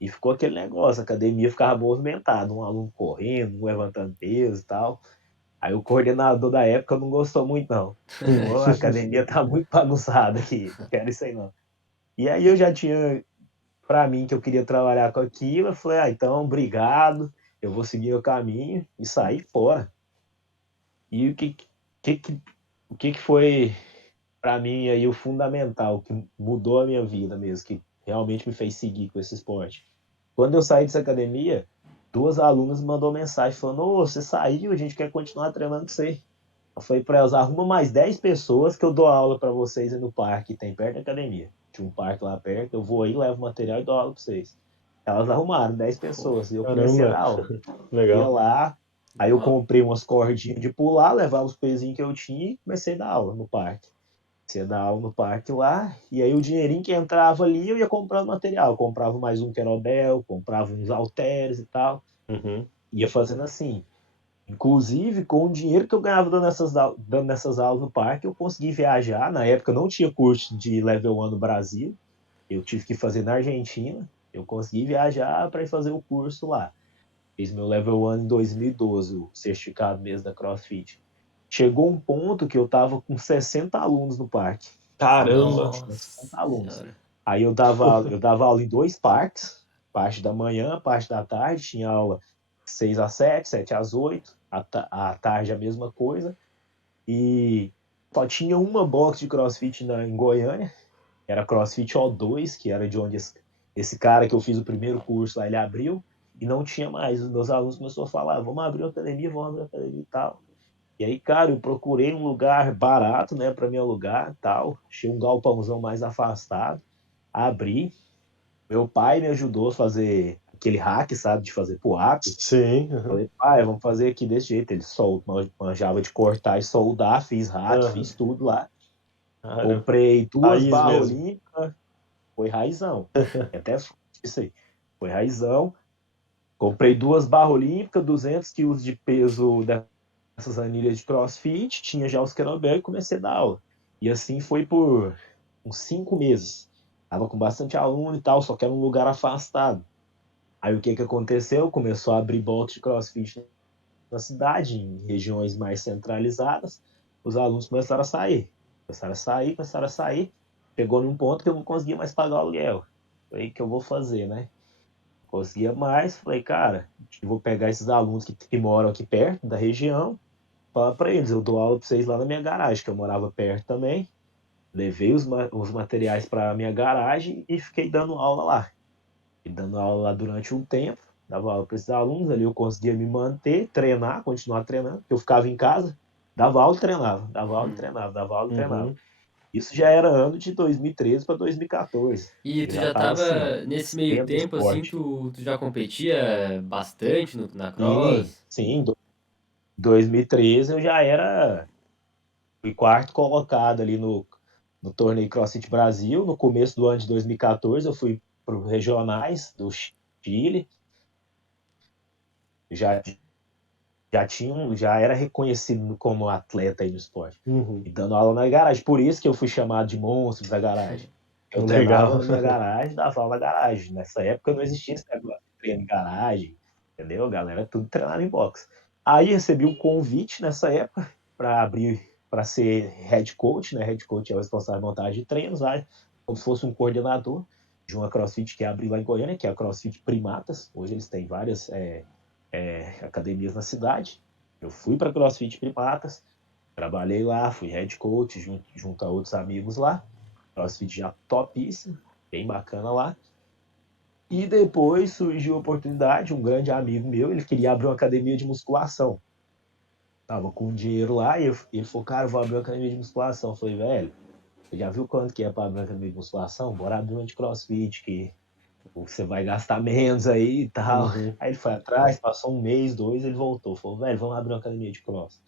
E ficou aquele negócio, a academia ficava movimentada, um aluno correndo, um levantando peso e tal. Aí o coordenador da época não gostou muito, não. Falou, a academia tá muito bagunçada aqui, não quero isso aí não. E aí eu já tinha para mim que eu queria trabalhar com aquilo, eu falei, então, obrigado, eu vou seguir o caminho e sair fora. E que que, o que foi pra mim aí o fundamental, que mudou a minha vida mesmo, que realmente me fez seguir com esse esporte? Quando eu saí dessa academia, duas alunas me mandou mensagem falando: Ô, você saiu, a gente quer continuar treinando com você. Eu falei pra elas: arruma mais 10 pessoas que eu dou aula pra vocês aí no parque, tem perto da academia. Tinha um parque lá perto, eu vou aí, levo material e dou aula pra vocês. Elas arrumaram 10 pessoas e eu comecei a Caramba, dar aula. Ia legal. lá, aí eu Ó, comprei umas cordinhas de pular, levava os pezinhos que eu tinha e comecei a dar aula no parque. Comecei a dar aula no parque lá, e aí o dinheirinho que entrava ali eu ia comprando material. Eu comprava mais um querobel, comprava uns halteres e tal. Uhum. Ia fazendo assim. Inclusive, com o dinheiro que eu ganhava dando essas aulas no parque, eu consegui viajar. Na época não tinha curso de Level 1 no Brasil, eu tive que fazer na Argentina. Eu consegui viajar para ir fazer o curso lá. Fiz meu Level 1 em 2012, o certificado mesmo da CrossFit. Chegou um ponto que eu tava com 60 alunos no parque. Caramba. Tinha nossa 60 alunos. senhora. Aí eu dava aula em dois parques, parte da manhã, parte da tarde, tinha aula 6 às 7, 7 às 8, à tarde a mesma coisa. E só tinha uma box de CrossFit em Goiânia, que era CrossFit O2, que era de onde esse cara que eu fiz o primeiro curso lá, ele abriu, e não tinha mais. Os meus alunos começaram a falar: vamos abrir uma academia, vamos abrir uma academia e tal. E aí, cara, eu procurei um lugar barato, né, para me alugar, tal. Achei um galpãozão mais afastado, abri. Meu pai me ajudou a fazer aquele hack, sabe, de fazer pull-up. Sim. Uhum. Falei: pai, vamos fazer aqui desse jeito. Ele manjava de cortar e soldar, fiz hack, Aham. fiz tudo lá. Caramba. Comprei duas Raiz barras mesmo. olímpicas, foi raizão. É até isso aí. Foi raizão. Comprei duas barras olímpicas, 200 quilos de peso dessas anilhas de CrossFit, tinha já os kettlebell e comecei a dar aula. E assim foi por uns 5 meses. Tava com bastante aluno e tal, só que era um lugar afastado. Aí o que que aconteceu? Começou a abrir box de CrossFit na cidade, em regiões mais centralizadas. Os alunos começaram a sair. Começaram a sair, começaram a sair. Chegou num ponto que eu não conseguia mais pagar o aluguel. Falei: o que eu vou fazer, né? Conseguia mais. Falei: cara, eu vou pegar esses alunos que moram aqui perto da região, falar para eles: eu dou aula para vocês lá na minha garagem, que eu morava perto também. Levei os materiais para a minha garagem e fiquei dando aula lá. E dando aula lá durante um tempo, dava aula para esses alunos ali, eu conseguia me manter, treinar, continuar treinando, porque eu ficava em casa, dava aula e treinava, dava aula e Hum. treinava, dava aula e treinava. Uhum. Isso já era ano de 2013 para 2014. E Eu tu já já estava assim, tava nesse meio dentro do tempo, assim, esporte. tu já competia bastante na Sim, cross? sim, em 2013 eu já era, fui quarto colocado ali no torneio CrossFit Brasil. No começo do ano de 2014 eu fui para os regionais do Chile, já já era reconhecido como atleta aí no esporte. Uhum. E dando aula na garagem. Por isso que eu fui chamado de monstro da garagem. Eu treinava Legal. na minha garagem, dava aula na garagem. Nessa época não existia esse negócio de treino em garagem, entendeu? A galera tudo treinava em boxe. Aí recebi um convite nessa época para abrir, para ser head coach, né? Head coach é o responsável por montagem de treinos lá, como se fosse um coordenador de uma CrossFit que abriu lá em Goiânia, que é a CrossFit Primatas. Hoje eles têm várias academias na cidade. Eu fui para CrossFit Primatas, trabalhei lá, fui head coach junto a outros amigos lá. CrossFit já topíssimo, bem bacana lá. E depois surgiu a oportunidade, um grande amigo meu, ele queria abrir uma academia de musculação. Tava com dinheiro lá e ele falou: cara, eu vou abrir uma academia de musculação. Eu falei: velho, você já viu quanto que é para abrir uma academia de musculação? Bora abrir uma de CrossFit, que você vai gastar menos aí e tal. Uhum. Aí ele foi atrás, passou um mês, dois, ele voltou. Falou: velho, vamos abrir uma academia de cross.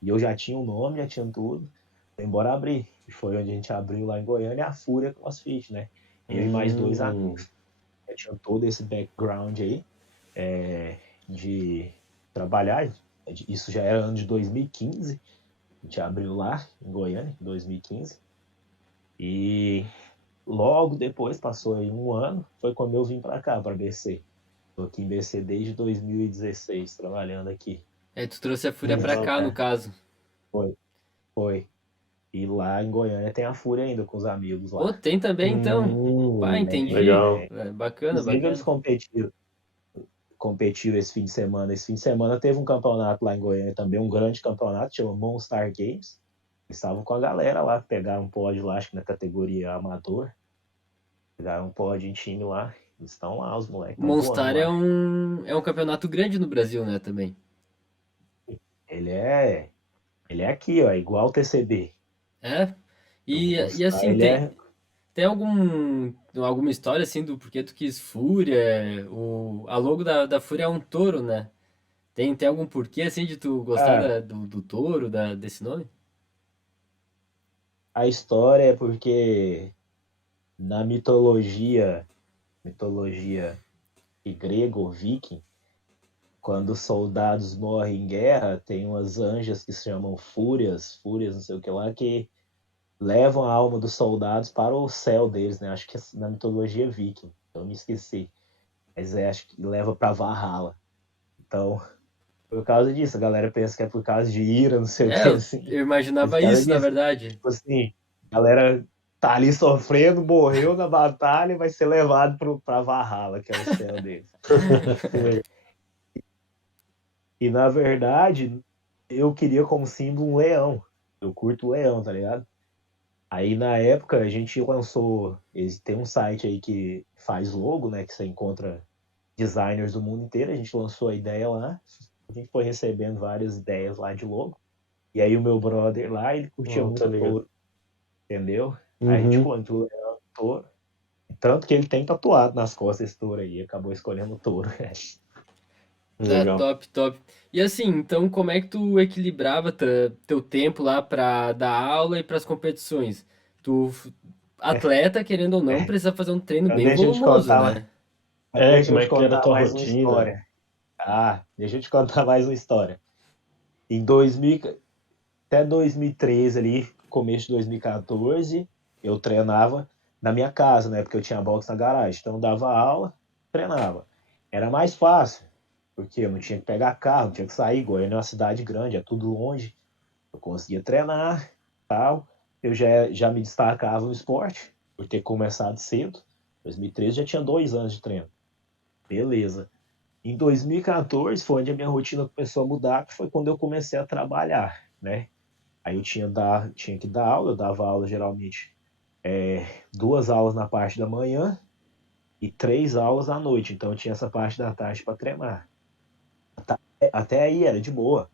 E eu já tinha o nome, já tinha tudo. Falei: bora abrir. E foi onde a gente abriu lá em Goiânia, a Fúria CrossFit, né? Eu e mais dois Hum. amigos. Já tinha todo esse background aí de trabalhar. Isso já era ano de 2015. A gente abriu lá em Goiânia, em 2015. E logo depois, passou aí um ano, foi quando eu vim para cá, para BC. Estou aqui em BC desde 2016, trabalhando aqui. É, tu trouxe a Fúria pra Legal. cá, no caso. Foi, foi. E lá em Goiânia tem a Fúria ainda com os amigos Pô, lá. tem também então. Pá, entendi. Legal. É, bacana, Inclusive eles bacana. competiram. competiram esse fim de semana. Esse fim de semana teve um campeonato lá em Goiânia também, um grande campeonato, chama Monstar Games. Eles estavam com a galera lá, pegaram um pódio lá, acho que na categoria amador. Pegaram um pódio em time lá. Eles estão lá, os moleques estão voando Monstar lá. é um campeonato grande no Brasil, né, também. Ele é, ele é aqui, ó, igual o TCB. É? O E Monstar, assim, ele é. tem alguma história assim do porquê tu quis Fúria? A logo da Fúria é um touro, né? Tem algum porquê assim de tu gostar Cara, do touro, desse nome? a história é porque na mitologia grega ou viking, quando os soldados morrem em guerra, tem umas anjas que se chamam fúrias, não sei o que lá, que levam a alma dos soldados para o céu deles, né? Acho que é na mitologia viking, eu me esqueci. Mas acho que leva para Valhalla. Então, por causa disso, a galera pensa que é por causa de ira, não sei o É, que, assim. eu É por imaginava causa isso, na disso. verdade. Tipo assim, a galera tá ali sofrendo, morreu na batalha e vai ser levado pra Valhalla, que é o céu deles. E na verdade, eu queria como símbolo um leão. Eu curto o leão, tá ligado? Aí na época a gente lançou. Tem um site aí que faz logo, né? Que você encontra designers do mundo inteiro. A gente lançou a ideia lá. A gente foi recebendo várias ideias lá de logo. E aí o meu brother lá, ele curtia Tá muito ligado. touro, entendeu? Aí a gente Uhum. falou, então, leão, touro. Tanto que ele tem tatuado nas costas esse touro aí. Acabou escolhendo o touro. Ah, Legal. top, top. E assim, então como é que tu equilibrava teu tempo lá pra dar aula e pras competições? Tu, atleta, querendo ou não, precisa fazer um treino bem Deixa eu te volumoso, contar, né? deixa Como eu é te que era a contar tua mais uma rotina? história. Deixa eu te contar mais uma história. Em 2000, até 2013 ali, começo de 2014, eu treinava na minha casa, né? Porque eu tinha box na garagem. Então eu dava aula, treinava. Era mais fácil, porque eu não tinha que pegar carro, não tinha que sair. Goiânia é uma cidade grande, é tudo longe. Eu conseguia treinar, tal. Eu já me destacava no esporte, por ter começado cedo. Em 2013 já tinha 2 anos de treino. Beleza. Em 2014 foi onde a minha rotina começou a mudar, que foi quando eu comecei a trabalhar, né? Aí eu tinha que dar aula, eu dava aula geralmente 2 aulas na parte da manhã e 3 aulas à noite. Então eu tinha essa parte da tarde para treinar. Até aí era de boa,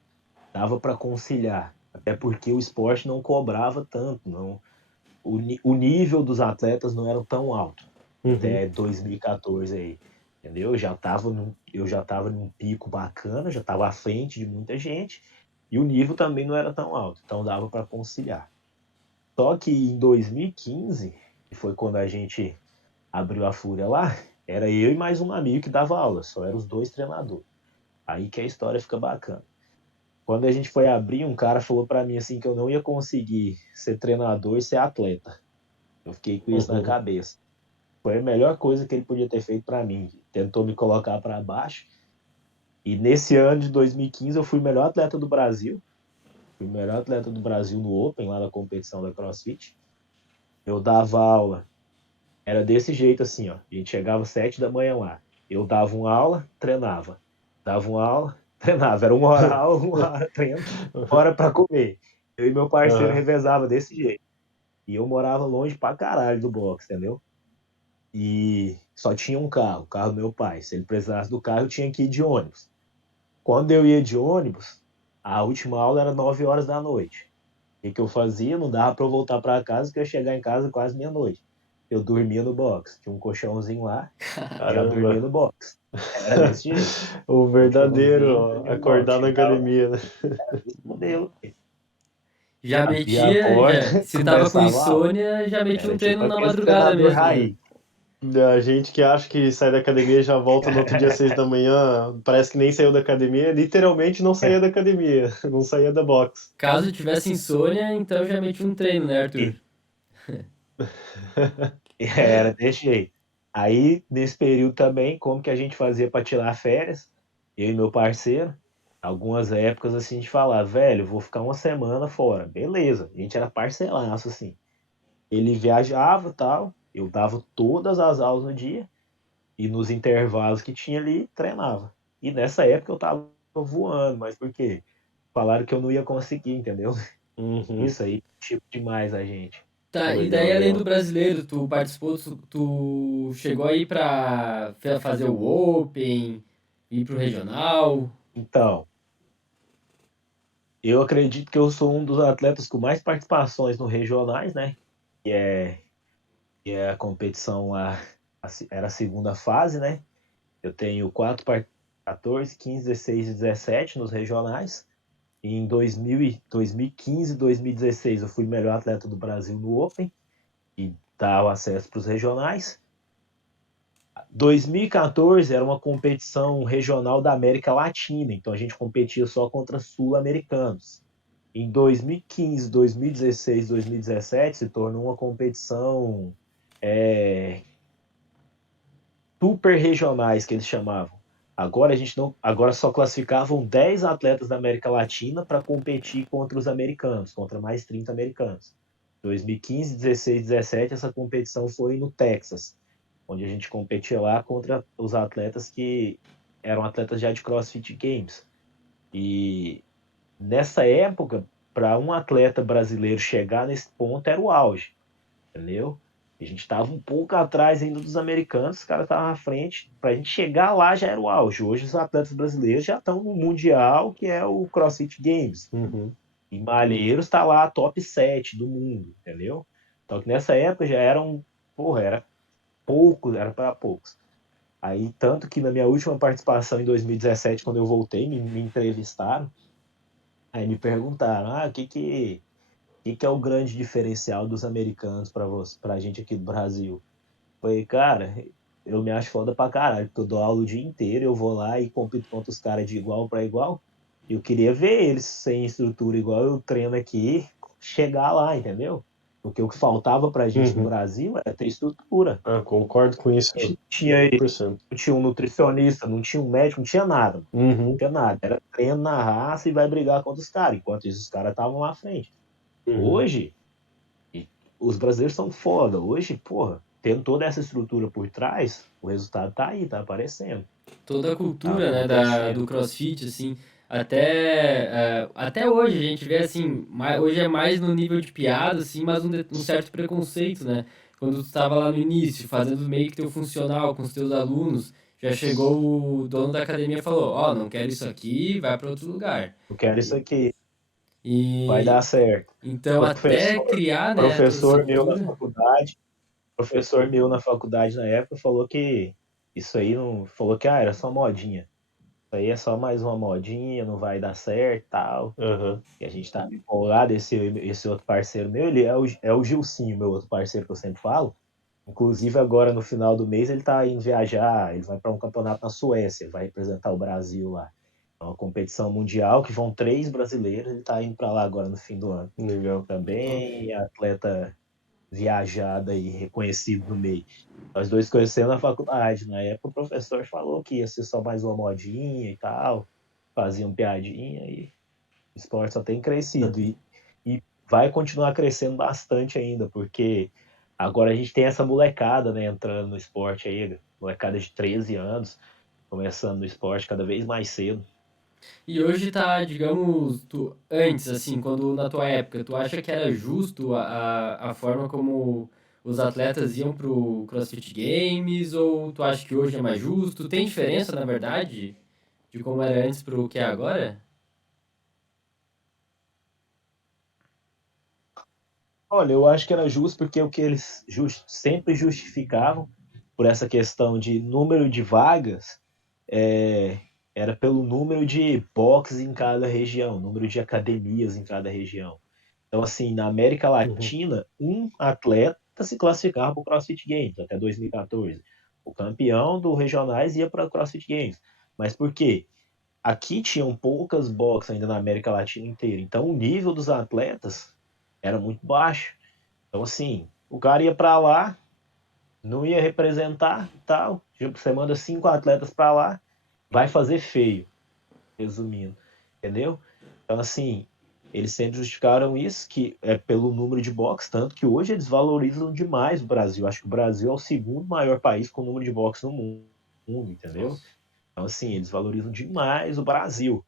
dava para conciliar, até porque o esporte não cobrava tanto, não. O nível dos atletas não era tão alto Uhum. até 2014 aí, entendeu? Eu já tava num pico bacana, já estava à frente de muita gente e o nível também não era tão alto, então dava para conciliar. Só que em 2015, que foi quando a gente abriu a Fúria lá, era eu e mais um amigo que dava aula, só eram os dois treinadores. Aí que a história fica bacana. Quando a gente foi abrir, um cara falou para mim assim que eu não ia conseguir ser treinador e ser atleta. Eu fiquei com isso na Uhum. cabeça. Foi a melhor coisa que ele podia ter feito para mim. Tentou me colocar para baixo. E nesse ano de 2015 eu fui o melhor atleta do Brasil. Fui o melhor atleta do Brasil no Open, lá na competição da CrossFit. Eu dava aula. Era desse jeito assim, ó. A gente chegava às 7 da manhã lá. Eu dava uma aula, treinava. Dava uma aula, treinava. Era 1 hora aula, 1 hora treino, 1 hora para comer. Eu e meu parceiro Aham. revezava desse jeito. E eu morava longe pra caralho do box, entendeu? E só tinha um carro, o carro do meu pai. Se ele precisasse do carro, eu tinha que ir de ônibus. Quando eu ia de ônibus, a última aula era 9 horas da noite. O que eu fazia? Não dava para eu voltar para casa, porque eu ia chegar em casa quase meia-noite. Eu dormia no box. Tinha um colchãozinho lá, já dormia Caramba. no box. Era desse jeito. O verdadeiro, Colchãozinho, ó, dormia no box. acordar na Chegava academia, né? nesse modelo. Já Abria a metia, porta, se tava com começava a aula. insônia, já metia um Era tipo treino na aquele madrugada treinador mesmo, né? raiz. A gente que acha que sai da academia e já volta no outro dia 6 da manhã, parece que nem saiu da academia, literalmente não saía da academia, não saía da box. Caso tivesse insônia, então já metia um treino, né, Arthur? Era desse jeito. Aí, nesse período também, como que a gente fazia para tirar férias? Eu e meu parceiro, algumas épocas assim, a gente falava, velho, vou ficar uma semana fora. Beleza, a gente era parceiraço, assim. Ele viajava e tal, eu dava todas as aulas no dia, E nos intervalos que tinha ali, treinava. E nessa época eu tava voando, mas por quê? Falaram que eu não ia conseguir, entendeu? Uhum. Isso aí, tipo demais a gente. Tá, e daí Doidão, além eu. do brasileiro, tu participou, tu chegou aí pra fazer o Open, ir pro regional? Então, eu acredito que eu sou um dos atletas com mais participações no regionais, né? Que é a competição lá, era a segunda fase, né? Eu tenho 14, 15, 16 e 17 nos regionais. E em 2015 e 2016 eu fui melhor atleta do Brasil no Open e dá o acesso para os regionais. 2014 era uma competição regional da América Latina, então a gente competia só contra sul-americanos. Em 2015, 2016, 2017 se tornou uma competição super regionais que eles chamavam. Agora a gente não, agora só classificavam 10 atletas da América Latina para competir contra os americanos, contra mais 30 americanos. 2015, 16, 17 essa competição foi no Texas, onde a gente competia lá contra os atletas que eram atletas já de CrossFit Games. E nessa época, para um atleta brasileiro chegar nesse ponto era o auge, entendeu? A gente estava um pouco atrás ainda dos americanos, os caras estavam à frente. Para a gente chegar lá já era o auge. Hoje os atletas brasileiros já estão no Mundial, que é o CrossFit Games. Uhum. E Malheiros está lá top 7 do mundo, entendeu? Então que nessa época já eram, porra, era poucos, era para poucos. Aí, tanto que na minha última participação em 2017, quando eu voltei, me entrevistaram, aí me perguntaram, o que é o grande diferencial dos americanos para a gente aqui do Brasil? Falei, cara, eu me acho foda pra caralho, porque eu dou aula o dia inteiro, eu vou lá e compito contra os caras de igual para igual. Eu queria ver eles sem estrutura igual eu treino aqui, chegar lá, entendeu? Porque o que faltava pra gente no Uhum. Brasil era ter estrutura. Ah, concordo com isso A gente tinha, 100%. não tinha um nutricionista, não tinha um médico, não tinha nada. Não Uhum. tinha nada. Era treino na raça e vai brigar contra os caras. Enquanto isso, os caras estavam lá à frente. Uhum. Hoje, os brasileiros são foda. Hoje, porra, tendo toda essa estrutura por trás, o resultado tá aí, tá aparecendo. Toda a Tá cultura, né, do acontecendo. CrossFit, assim, até hoje a gente vê, assim, hoje é mais no nível de piada, assim, mas um certo preconceito, né? Quando tu estava lá no início, fazendo meio que teu funcional com os teus alunos, já chegou o dono da academia e falou, ó, não quero isso aqui, vai para outro lugar. Eu quero isso E, aqui, vai dar e certo. então até Professor, criar, né, toda essa professor meu na cultura, faculdade, professor meu na faculdade na época falou que isso aí não, falou que era só modinha. Isso aí é só mais uma modinha, não vai dar certo, tal. Uhum. E a gente tá empolgado, esse outro parceiro meu, ele é o Gilcinho, meu outro parceiro que eu sempre falo. Inclusive agora no final do mês ele tá indo viajar, ele vai para um campeonato na Suécia, ele vai representar o Brasil lá. É uma competição mundial que vão 3 brasileiros, ele tá indo para lá agora no fim do ano. Legal. Também atleta viajado e reconhecido no meio. Nós dois conhecemos na faculdade. Na época o professor falou que ia ser só mais uma modinha e tal, faziam piadinha e o esporte só tem crescido e vai continuar crescendo bastante ainda, porque agora a gente tem essa molecada, né, entrando no esporte aí, molecada de 13 anos, começando no esporte cada vez mais cedo. e hoje tá, digamos, antes, assim, quando na tua época, tu acha que era justo a forma como os atletas iam pro CrossFit Games, ou tu acha que hoje é mais justo? Tem diferença, na verdade, de como era antes pro que é agora? Olha, eu acho que era justo porque o que eles sempre justificavam por essa questão de número de vagas é, era pelo número de boxes em cada região, número de academias em cada região. Então, assim, na América Uhum. Latina, um atleta se classificava para o CrossFit Games até 2014. O campeão do regionais ia para o CrossFit Games. Mas por quê? Aqui tinham poucas boxes ainda na América Latina inteira. Então, o nível dos atletas era muito baixo. Então, assim, o cara ia para lá, não ia representar e tal. Você manda 5 atletas para lá, vai fazer feio, resumindo. Entendeu? Então, assim, eles sempre justificaram isso, que é pelo número de boxe, tanto que hoje eles valorizam demais o Brasil. Acho que o Brasil é o segundo maior país com número de boxe no mundo, entendeu? Nossa. Então, assim, eles valorizam demais o Brasil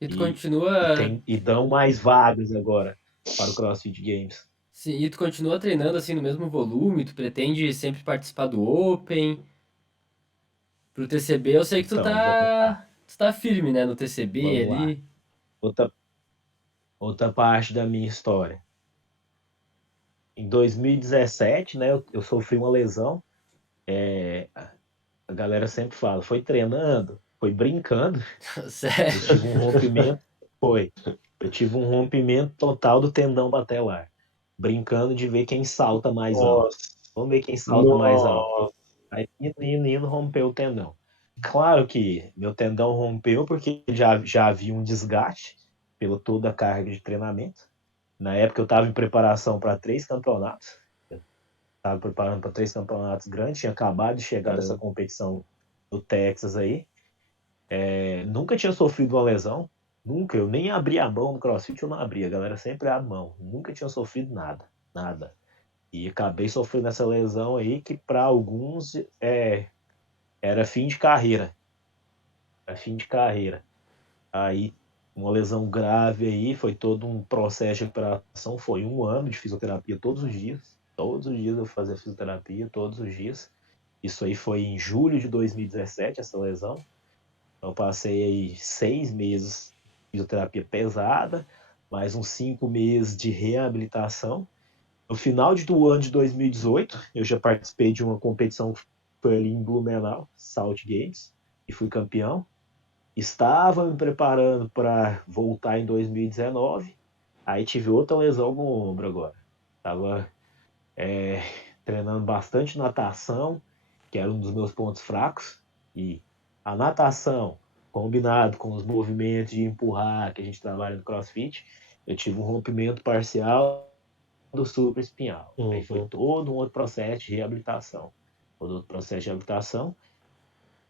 E tu e, continua, e dão mais vagas agora para o CrossFit Games. sim, e tu continua treinando assim no mesmo volume, tu pretende sempre participar do Open, pro TCB, eu sei que Então, tu tá firme, né, no TCB vamos lá. ali. Outra, outra parte da minha história. Em 2017, né, eu sofri uma lesão. A galera sempre fala, foi treinando, foi brincando. Eu Sério. tive um rompimento, foi. Eu tive um rompimento total do tendão batelar. Brincando de ver quem salta mais alto. Nossa, Vamos ver quem salta mais alto. nossa, Aí, indo, rompeu o tendão. Claro que meu tendão rompeu porque já havia um desgaste pela toda a carga de treinamento. Na época eu estava em preparação para 3 campeonatos. Estava preparando para 3 campeonatos grandes. Tinha acabado de chegar dessa caramba. competição no Texas aí. Nunca tinha sofrido uma lesão. Nunca. Eu nem abri a mão no CrossFit, eu não abria. A galera sempre abre mão. Nunca tinha sofrido nada. Nada. E acabei sofrendo essa lesão aí que para alguns era fim de carreira. Era fim de carreira. Aí, uma lesão grave aí, foi todo um processo de recuperação. Foi 1 ano de fisioterapia todos os dias. Todos os dias eu fazia fisioterapia, todos os dias. Isso aí foi em julho de 2017, essa lesão. Eu passei aí 6 meses de fisioterapia pesada, mais uns 5 meses de reabilitação. No final do ano de 2018, eu já participei de uma competição que foi ali em Blumenau, Salt Games, e fui campeão. Estava me preparando para voltar em 2019, aí tive outra lesão no ombro agora. Estava treinando bastante natação, que era um dos meus pontos fracos, e a natação, combinado com os movimentos de empurrar que a gente trabalha no CrossFit, eu tive um rompimento parcial do supraespinhal. Aí foi Uhum. todo um outro processo de reabilitação. Todo outro processo de reabilitação.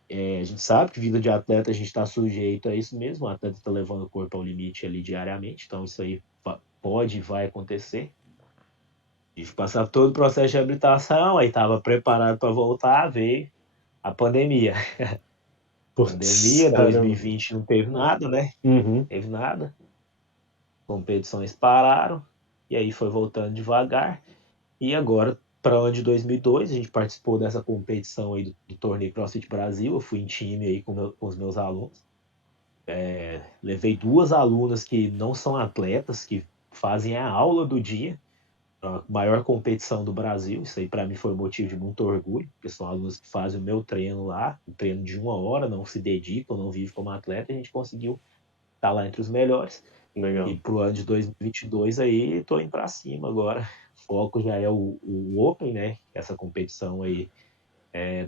A gente sabe que vida de atleta a gente está sujeito a isso mesmo, o atleta está levando o corpo ao limite ali diariamente, então isso aí pode e vai acontecer. Tive que passar todo o processo de reabilitação, aí estava preparado para voltar, veio a pandemia. Putz, Pandemia, caramba. 2020 não teve nada, né? Uhum. Teve nada. Competições pararam, e aí foi voltando devagar. E agora, para o ano de 2002, a gente participou dessa competição aí do Torneio CrossFit Brasil. Eu fui em time aí com os meus alunos. Levei 2 alunas que não são atletas, que fazem a aula do dia, a maior competição do Brasil. Isso aí para mim foi um motivo de muito orgulho, porque são alunos que fazem o meu treino lá, um treino de 1 hora, não se dedicam, não vivem como atleta, e a gente conseguiu estar lá entre os melhores. E Legal. pro ano de 2022 aí, tô indo para cima agora. O foco já é o Open, né? Essa competição aí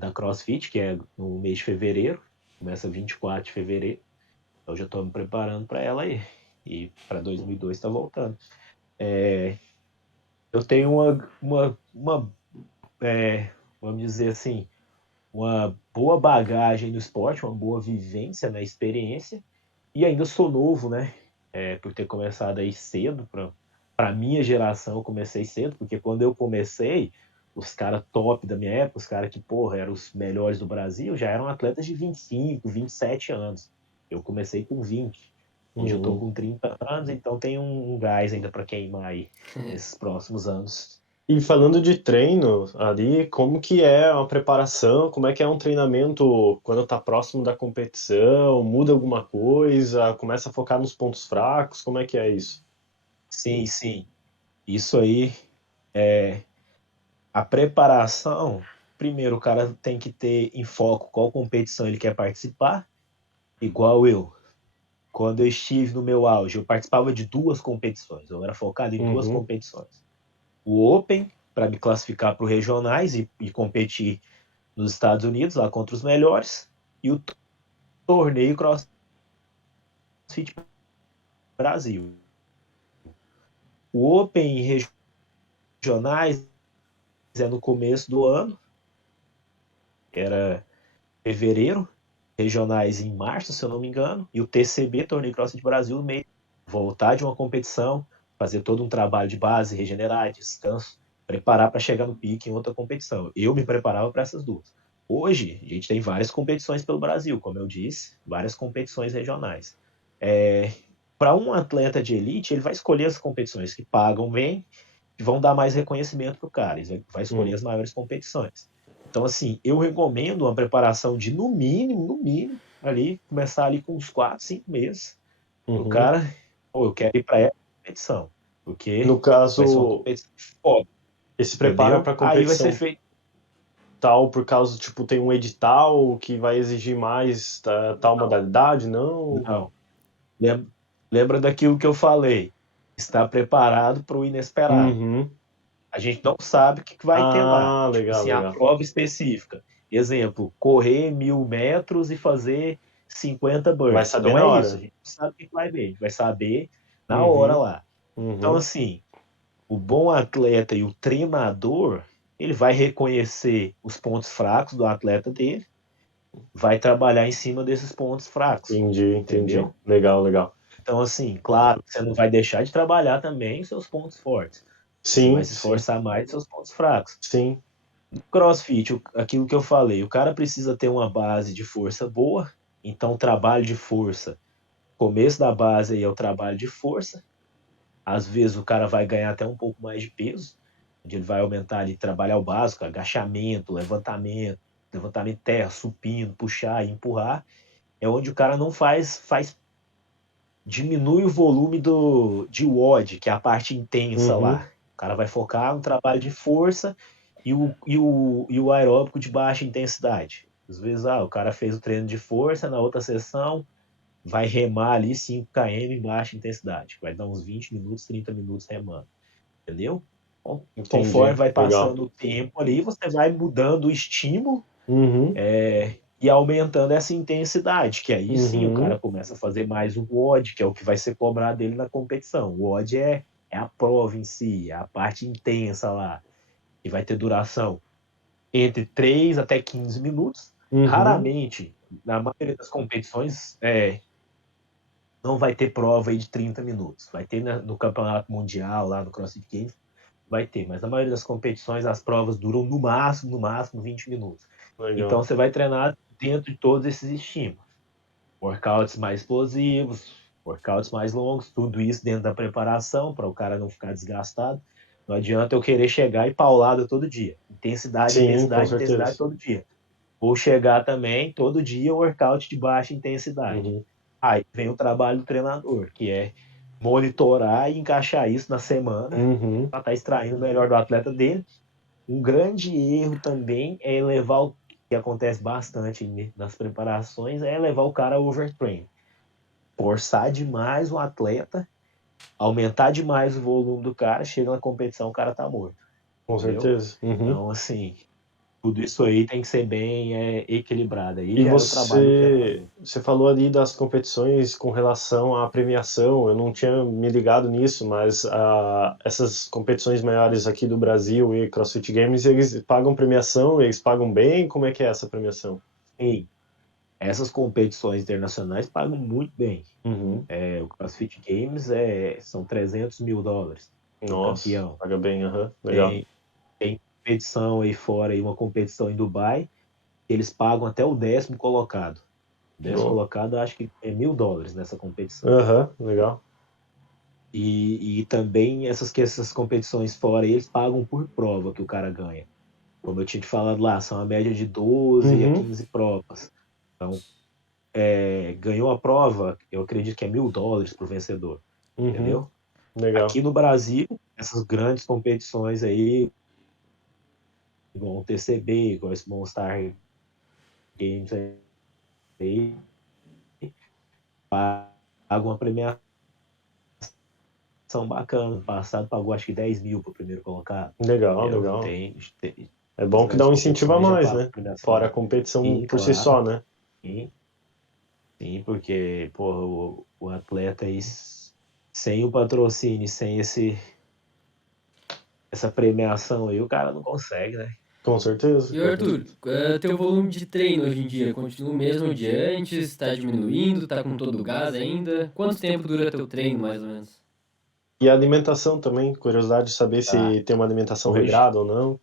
da CrossFit, que é no mês de fevereiro, começa 24 de fevereiro. Então já estou me preparando para ela aí. E para 2002 está voltando. Eu tenho vamos dizer assim, uma boa bagagem no esporte, uma boa vivência na experiência, e ainda sou novo, né? Por ter começado aí cedo, para minha geração eu comecei cedo, porque quando eu comecei, os caras top da minha época, os caras que, porra, eram os melhores do Brasil, já eram atletas de 25, 27 anos. Eu comecei com 20. Hoje eu tô Uhum. com 30 anos, então tem um gás ainda para queimar aí nesses próximos anos. E falando de treino ali, como que é uma preparação? Como é que é um treinamento quando tá próximo da competição? Muda alguma coisa? Começa a focar nos pontos fracos? Como é que é isso? Sim, sim. Isso aí, a preparação, primeiro o cara tem que ter em foco qual competição ele quer participar, igual eu. Quando eu estive no meu auge, eu participava de 2 competições, eu era focado em 2 competições. O Open, para me classificar para os regionais e competir nos Estados Unidos, lá contra os melhores, e o torneio CrossFit Brasil. O Open regionais é no começo do ano, era fevereiro, regionais em março, se eu não me engano, e o TCB, Torneio CrossFit Brasil, no meio voltar de uma competição, fazer todo um trabalho de base, regenerar, descanso, preparar para chegar no pique em outra competição. Eu me preparava para essas duas. Hoje, a gente tem várias competições pelo Brasil, como eu disse, várias competições regionais. Para um atleta de elite, ele vai escolher as competições que pagam bem, que vão dar mais reconhecimento para o cara, ele vai escolher as maiores competições. Então, assim, eu recomendo uma preparação de, no mínimo, ali, começar ali com uns 4, 5 meses. O cara, eu quero ir para essa competição, No porque vai ser uma caso, competição foda, esse prepara entendeu? para Aí vai ser competição feito. tal por causa, tipo, tem um edital que vai exigir mais tal modalidade, não? Não, lembra, lembra daquilo que eu falei. Estar preparado para o inesperado. Uhum. A gente não sabe o que vai ter lá. Ah, Tipo legal, assim, a legal. prova específica. Exemplo, correr 1.000 metros e fazer 50 Vai burpees. saber Então na é isso, a hora. gente não sabe o que vai ver, a gente vai saber na hora Uhum, lá. Então, uhum. assim, o bom atleta e o treinador, ele vai reconhecer os pontos fracos do atleta dele, vai trabalhar em cima desses pontos fracos, Entendi, entendi. entendeu? Legal, legal. Então, assim, claro, você não vai deixar de trabalhar também os seus pontos fortes. Você vai Sim, se sim, esforçar mais nos seus pontos fracos. sim. No CrossFit, aquilo que eu falei, o cara precisa ter uma base de força boa, então trabalho de força. Começo da base aí é o trabalho de força. Às vezes o cara vai ganhar até um pouco mais de peso, onde ele vai aumentar ali, trabalhar o básico, agachamento, levantamento terra, supino, puxar e empurrar. É onde o cara não diminui o volume de WOD, que é a parte intensa Uhum. lá. O cara vai focar no trabalho de força e o aeróbico de baixa intensidade. Às vezes, o cara fez o treino de força, na outra sessão vai remar ali 5 km em baixa intensidade. Vai dar uns 20 minutos, 30 minutos remando. Entendeu? Conforme Entendi. vai Legal. passando o tempo ali, você vai mudando o estímulo Uhum, e aumentando essa intensidade, que aí sim o cara uhum. começa a fazer mais o WOD, que é o que vai ser cobrado dele na competição. O WOD é a prova em si, é a parte intensa lá, que vai ter duração entre 3 até 15 minutos. Uhum. Raramente, na maioria das competições, não vai ter prova aí de 30 minutos. Vai ter no Campeonato Mundial, lá no CrossFit Games, vai ter, mas na maioria das competições as provas duram no máximo 20 minutos. Então Legal. você vai treinar dentro de todos esses estímulos. Workouts mais explosivos, workouts mais longos, tudo isso dentro da preparação para o cara não ficar desgastado. Não adianta eu querer chegar e paulada todo dia. Intensidade, Sim, com intensidade, intensidade certeza. todo dia. Ou chegar também todo dia workout de baixa intensidade. Uhum, Aí vem o trabalho do treinador, que é monitorar e encaixar isso na semana uhum. para estar extraindo o melhor do atleta dele. Um grande erro também é elevar o que acontece bastante nas preparações é levar o cara overtrain. Forçar demais o atleta, aumentar demais o volume do cara, chega na competição, o cara tá morto, Com entendeu? certeza. Uhum. Então, assim, tudo isso aí tem que ser bem equilibrado. Aí E já é o trabalho do você, treinador. você falou ali das competições com relação à premiação. Eu não tinha me ligado nisso, mas essas competições maiores aqui do Brasil e CrossFit Games, eles pagam premiação, eles pagam bem? Como é que é essa premiação? E essas competições internacionais pagam muito bem. Uhum. O CrossFit Games são US$ 300.000 o Nossa, campeão. paga bem, aham. Legal. Tem, tem competição aí fora, aí uma competição em Dubai, eles pagam até o 10º colocado. O 10º No- colocado, acho que é US$ 1.000 nessa competição. Aham, legal. E também essas competições fora, eles pagam por prova que o cara ganha. Como eu tinha te falado lá, são a média de 12 a Uhum, 15 provas. Então, ganhou a prova, eu acredito que é US$ 1.000 pro vencedor, uhum, entendeu? legal. Aqui no Brasil, essas grandes competições aí, igual o TCB, igual esse Monster Games aí, pagam uma premiação bacana. No passado pagou acho que 10.000 pro primeiro colocado, Legal, entendeu? legal. Tem É as bom que dá grandes um incentivo a competições já mais, pagam né? Fora a premiação. competição Sim, por si claro. só, né? Sim, sim, porque pô, o atleta aí, sem o patrocínio, sem essa premiação aí, o cara não consegue, né? Com certeza, E com Arthur, certeza. teu volume de treino hoje em dia continua o mesmo de antes? Tá diminuindo? Tá com todo o gás ainda? Quanto tempo dura teu treino, mais ou menos? E a alimentação também, curiosidade de saber Tá. se tem uma alimentação Hoje, regrada ou não.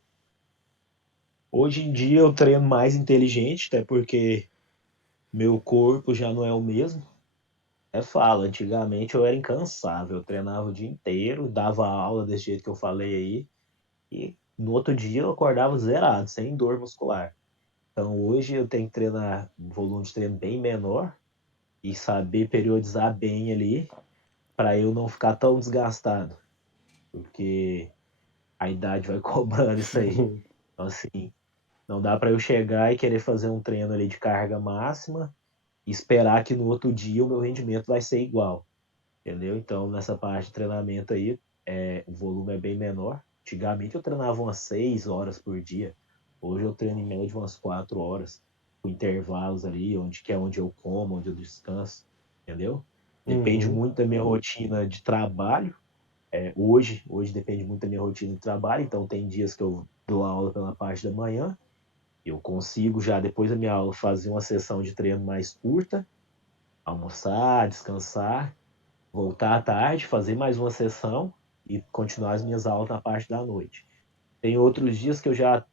hoje em dia eu treino mais inteligente, até porque meu corpo já não é o mesmo. É falo, antigamente eu era incansável, eu treinava o dia inteiro, dava aula desse jeito que eu falei aí, e no outro dia eu acordava zerado, sem dor muscular. Então hoje eu tenho que treinar um volume de treino bem menor e saber periodizar bem ali para eu não ficar tão desgastado, porque a idade vai cobrando isso aí. Então assim, não dá para eu chegar e querer fazer um treino ali de carga máxima e esperar que no outro dia o meu rendimento vai ser igual. Entendeu? Então, nessa parte de treinamento aí, o volume é bem menor. Antigamente eu treinava umas 6 horas por dia. Hoje eu treino em média umas 4 horas, com intervalos ali, que é onde eu como, onde eu descanso, entendeu? Depende Uhum. muito da minha rotina de trabalho. Hoje depende muito da minha rotina de trabalho, então tem dias que eu dou aula pela parte da manhã, eu consigo já depois da minha aula fazer uma sessão de treino mais curta, almoçar, descansar, voltar à tarde, fazer mais uma sessão e continuar as minhas aulas na parte da noite. Tem outros dias que eu já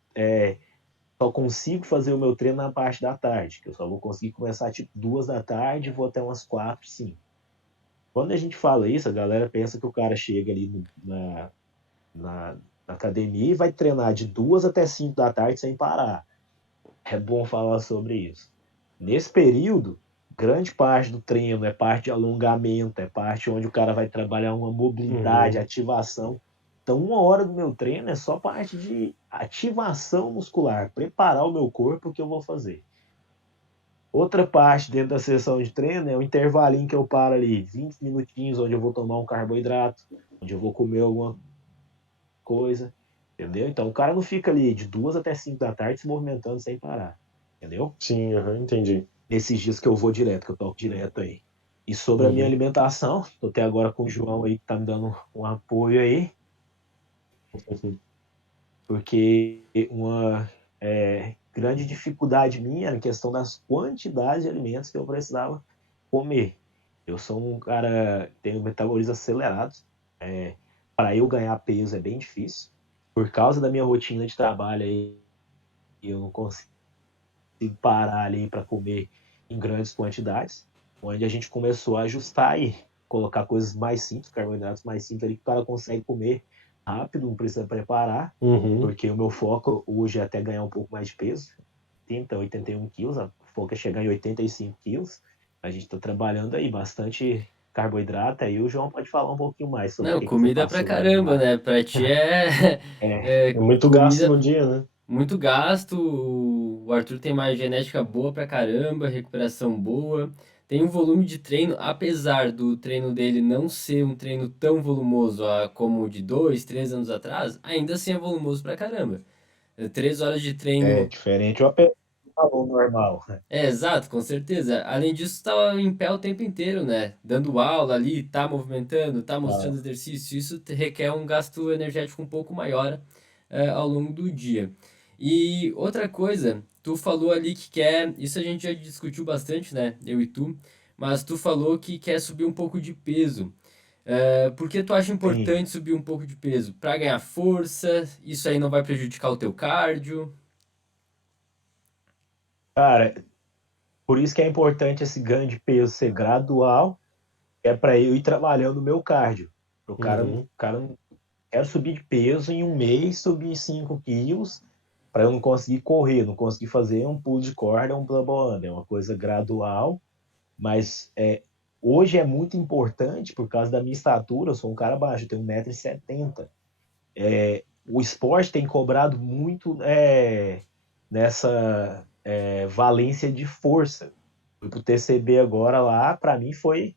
só consigo fazer o meu treino na parte da tarde, que eu só vou conseguir começar tipo 2 da tarde e vou até umas 4, 5. Quando a gente fala isso, a galera pensa que o cara chega ali na, na academia e vai treinar de 2 até 5 da tarde sem parar. É bom falar sobre isso. Nesse período, grande parte do treino é parte de alongamento, é parte onde o cara vai trabalhar uma mobilidade, Uhum. ativação. Então, 1 hora do meu treino é só parte de ativação muscular, preparar o meu corpo para o que eu vou fazer. Outra parte dentro da sessão de treino é o intervalinho que eu paro ali, 20 minutinhos, onde eu vou tomar um carboidrato, onde eu vou comer alguma coisa, entendeu? Então, o cara não fica ali de 2 até 5 da tarde se movimentando sem parar, entendeu? Sim, aham, entendi. Nesses dias que eu vou direto, que eu toco direto aí. E sobre a minha Uhum. alimentação, tô até agora com o João aí que tá me dando um apoio aí, Uhum. porque uma grande dificuldade minha era a questão das quantidades de alimentos que eu precisava comer. Eu sou um cara que tem um metabolismo acelerado. Para eu ganhar peso é bem difícil. Por causa da minha rotina de trabalho aí, eu não consigo parar ali para comer em grandes quantidades, onde a gente começou a ajustar e colocar coisas mais simples, carboidratos mais simples ali que o cara consegue comer rápido, não precisa preparar, Uhum. porque o meu foco hoje é até ganhar um pouco mais de peso, 30, 81 quilos, o foco é chegar em 85 quilos, a gente está trabalhando aí bastante carboidrato, aí o João pode falar um pouquinho mais sobre o Não, que você comida pra passou aí caramba, lá. né? Pra ti é, É, é É muito gasto comida no dia, né? muito gasto. O Arthur tem uma genética boa pra caramba, recuperação boa. Tem um volume de treino, apesar do treino dele não ser um treino tão volumoso como o de 2, 3 anos atrás, ainda assim é volumoso pra caramba. 3 horas de é treino. diferente o aluno normal. Exato, com certeza. Além disso, tá em pé o tempo inteiro, né? Dando aula ali, tá movimentando, tá mostrando Tá. exercício. Isso requer um gasto energético um pouco maior, ao longo do dia. E outra coisa, tu falou ali que quer. Isso a gente já discutiu bastante, né? Eu e tu. Mas tu falou que quer subir um pouco de peso. Por que tu acha Sim. importante subir um pouco de peso? Pra ganhar força? Isso aí não vai prejudicar o teu cardio? Cara, por isso que é importante esse ganho de peso ser gradual, é para eu ir trabalhando o meu cardio. Uhum. O cara não quero subir de peso em um mês, subir 5 quilos, para eu não conseguir correr, não conseguir fazer um pulo de corda, um bumble under. É uma coisa gradual, mas hoje é muito importante por causa da minha estatura, eu sou um cara baixo, eu tenho 1,70 m. O esporte tem cobrado muito nessa valência de força. Fui pro TCB agora lá, para mim foi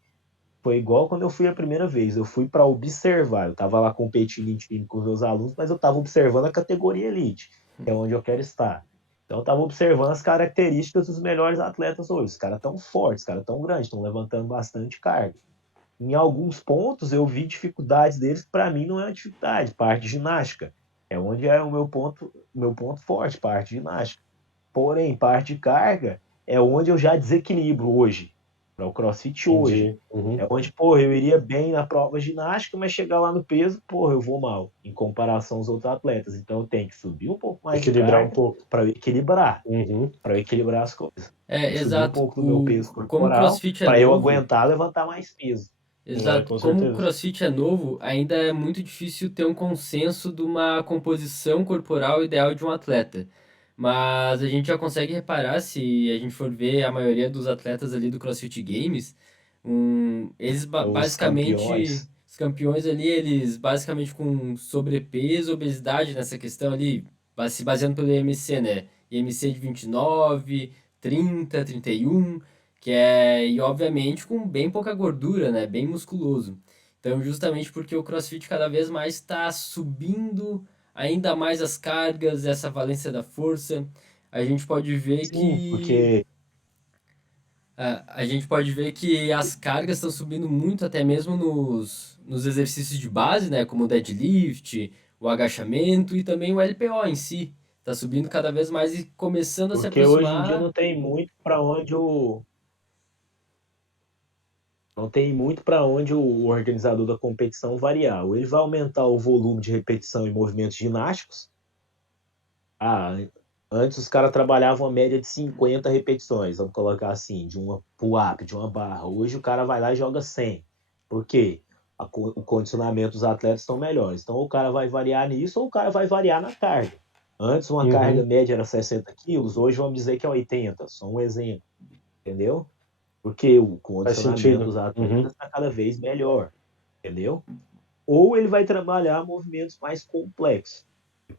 igual quando eu fui a primeira vez. Eu fui para observar. Eu estava lá competindo em time com os meus alunos, mas eu estava observando a categoria elite, que é onde eu quero estar. Então eu estava observando as características dos melhores atletas hoje. Os caras tão fortes, os caras tão grandes, estão levantando bastante carga. Em alguns pontos eu vi dificuldades deles que para mim não é uma dificuldade, parte de ginástica. É onde é o meu ponto meu ponto forte, parte de ginástica. Porém, parte de carga é onde eu já desequilibro hoje, para o CrossFit hoje. Entendi. Uhum. É onde, porra, eu iria bem na prova ginástica, mas chegar lá no peso, porra, eu vou mal, em comparação aos outros atletas. Então eu tenho que subir um pouco mais de Equilibrar um carga pouco. para eu equilibrar, Uhum. as coisas. Tem que subir um Exato. pouco do meu peso Como o corporal CrossFit é para eu novo, aguentar levantar mais peso. É, exato. com Como o certeza. CrossFit é novo, ainda é muito difícil ter um consenso de uma composição corporal ideal de um atleta. Mas a gente já consegue reparar, se a gente for ver a maioria dos atletas ali do CrossFit Games, eles Os basicamente, campeões. os campeões ali, eles basicamente com sobrepeso, obesidade nessa questão ali, se baseando pelo IMC, né? IMC de 29, 30, 31. E obviamente com bem pouca gordura, né? Bem musculoso. Então, justamente porque o CrossFit cada vez mais está subindo ainda mais as cargas, essa valência da força, a gente pode ver Sim, que porque a gente pode ver que as cargas estão subindo muito, até mesmo nos exercícios de base, né? Como o deadlift, o agachamento e também o LPO em si. Está subindo cada vez mais e começando a se porque hoje em dia aproximar. não tem muito para onde o organizador da competição variar. Ou ele vai aumentar o volume de repetição e movimentos ginásticos. Ah, antes os caras trabalhavam uma média de 50 repetições, vamos colocar assim, de uma pull-up, de uma barra. Hoje o cara vai lá e joga 100. Por quê? O condicionamento dos atletas estão melhores. Então o cara vai variar nisso ou o cara vai variar na carga. Antes uma carga Uhum. média era 60 quilos, hoje vamos dizer que é 80, só um exemplo, entendeu? Porque o Faz condicionamento sentido. dos Uhum. atletas está cada vez melhor, entendeu? Ou ele vai trabalhar movimentos mais complexos,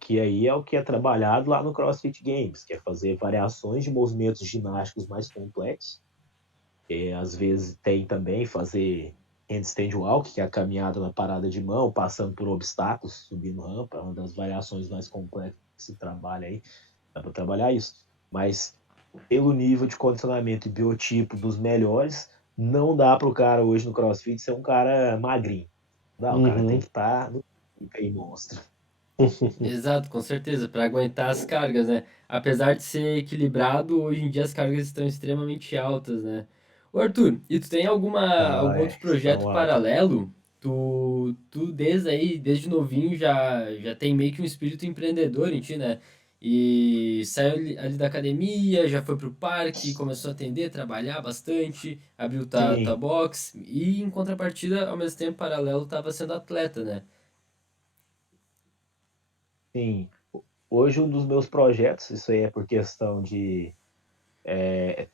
que aí é o que é trabalhado lá no CrossFit Games, que é fazer variações de movimentos ginásticos mais complexos. Às vezes tem também fazer handstand walk, que é a caminhada na parada de mão, passando por obstáculos, subindo rampa, uma das variações mais complexas que se trabalha aí. Dá para trabalhar isso. Mas pelo nível de condicionamento e biotipo dos melhores, não dá para o cara hoje no CrossFit ser um cara magrinho. Não, o cara tem Uhum. que estar no aí monstro. Exato, com certeza, para aguentar as cargas, né? Apesar de ser equilibrado, hoje em dia as cargas estão extremamente altas, né? Ô Arthur, e tu tem Não, algum outro projeto estão altas. paralelo? Tu desde novinho já tem meio que um espírito empreendedor em ti, né? E saiu ali da academia, já foi pro parque, começou a atender, trabalhar bastante, abriu tua Sim, box e em contrapartida, ao mesmo tempo paralelo, estava sendo atleta, né? sim. Hoje um dos meus projetos, isso aí é por questão de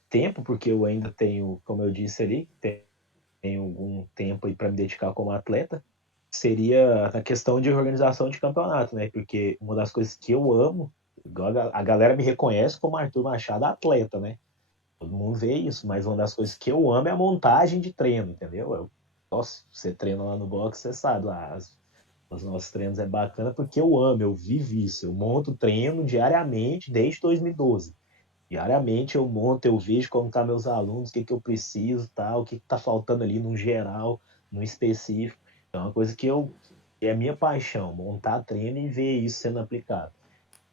tempo, porque eu ainda tenho, como eu disse ali, tenho algum tempo aí para me dedicar como atleta, seria a questão de organização de campeonato, né? Porque uma das coisas que eu amo, igual a galera me reconhece como Arthur Machado atleta, né? Todo mundo vê isso, mas uma das coisas que eu amo é a montagem de treino, entendeu? Nossa, você treina lá no box, você sabe lá, os nossos treinos é bacana porque eu amo, eu vivo isso, eu monto treino diariamente desde 2012. Diariamente eu monto, eu vejo como tá meus alunos, o que que eu preciso, tá, o que que tá faltando ali no geral, no específico. Então é uma coisa que é minha paixão, montar treino e ver isso sendo aplicado.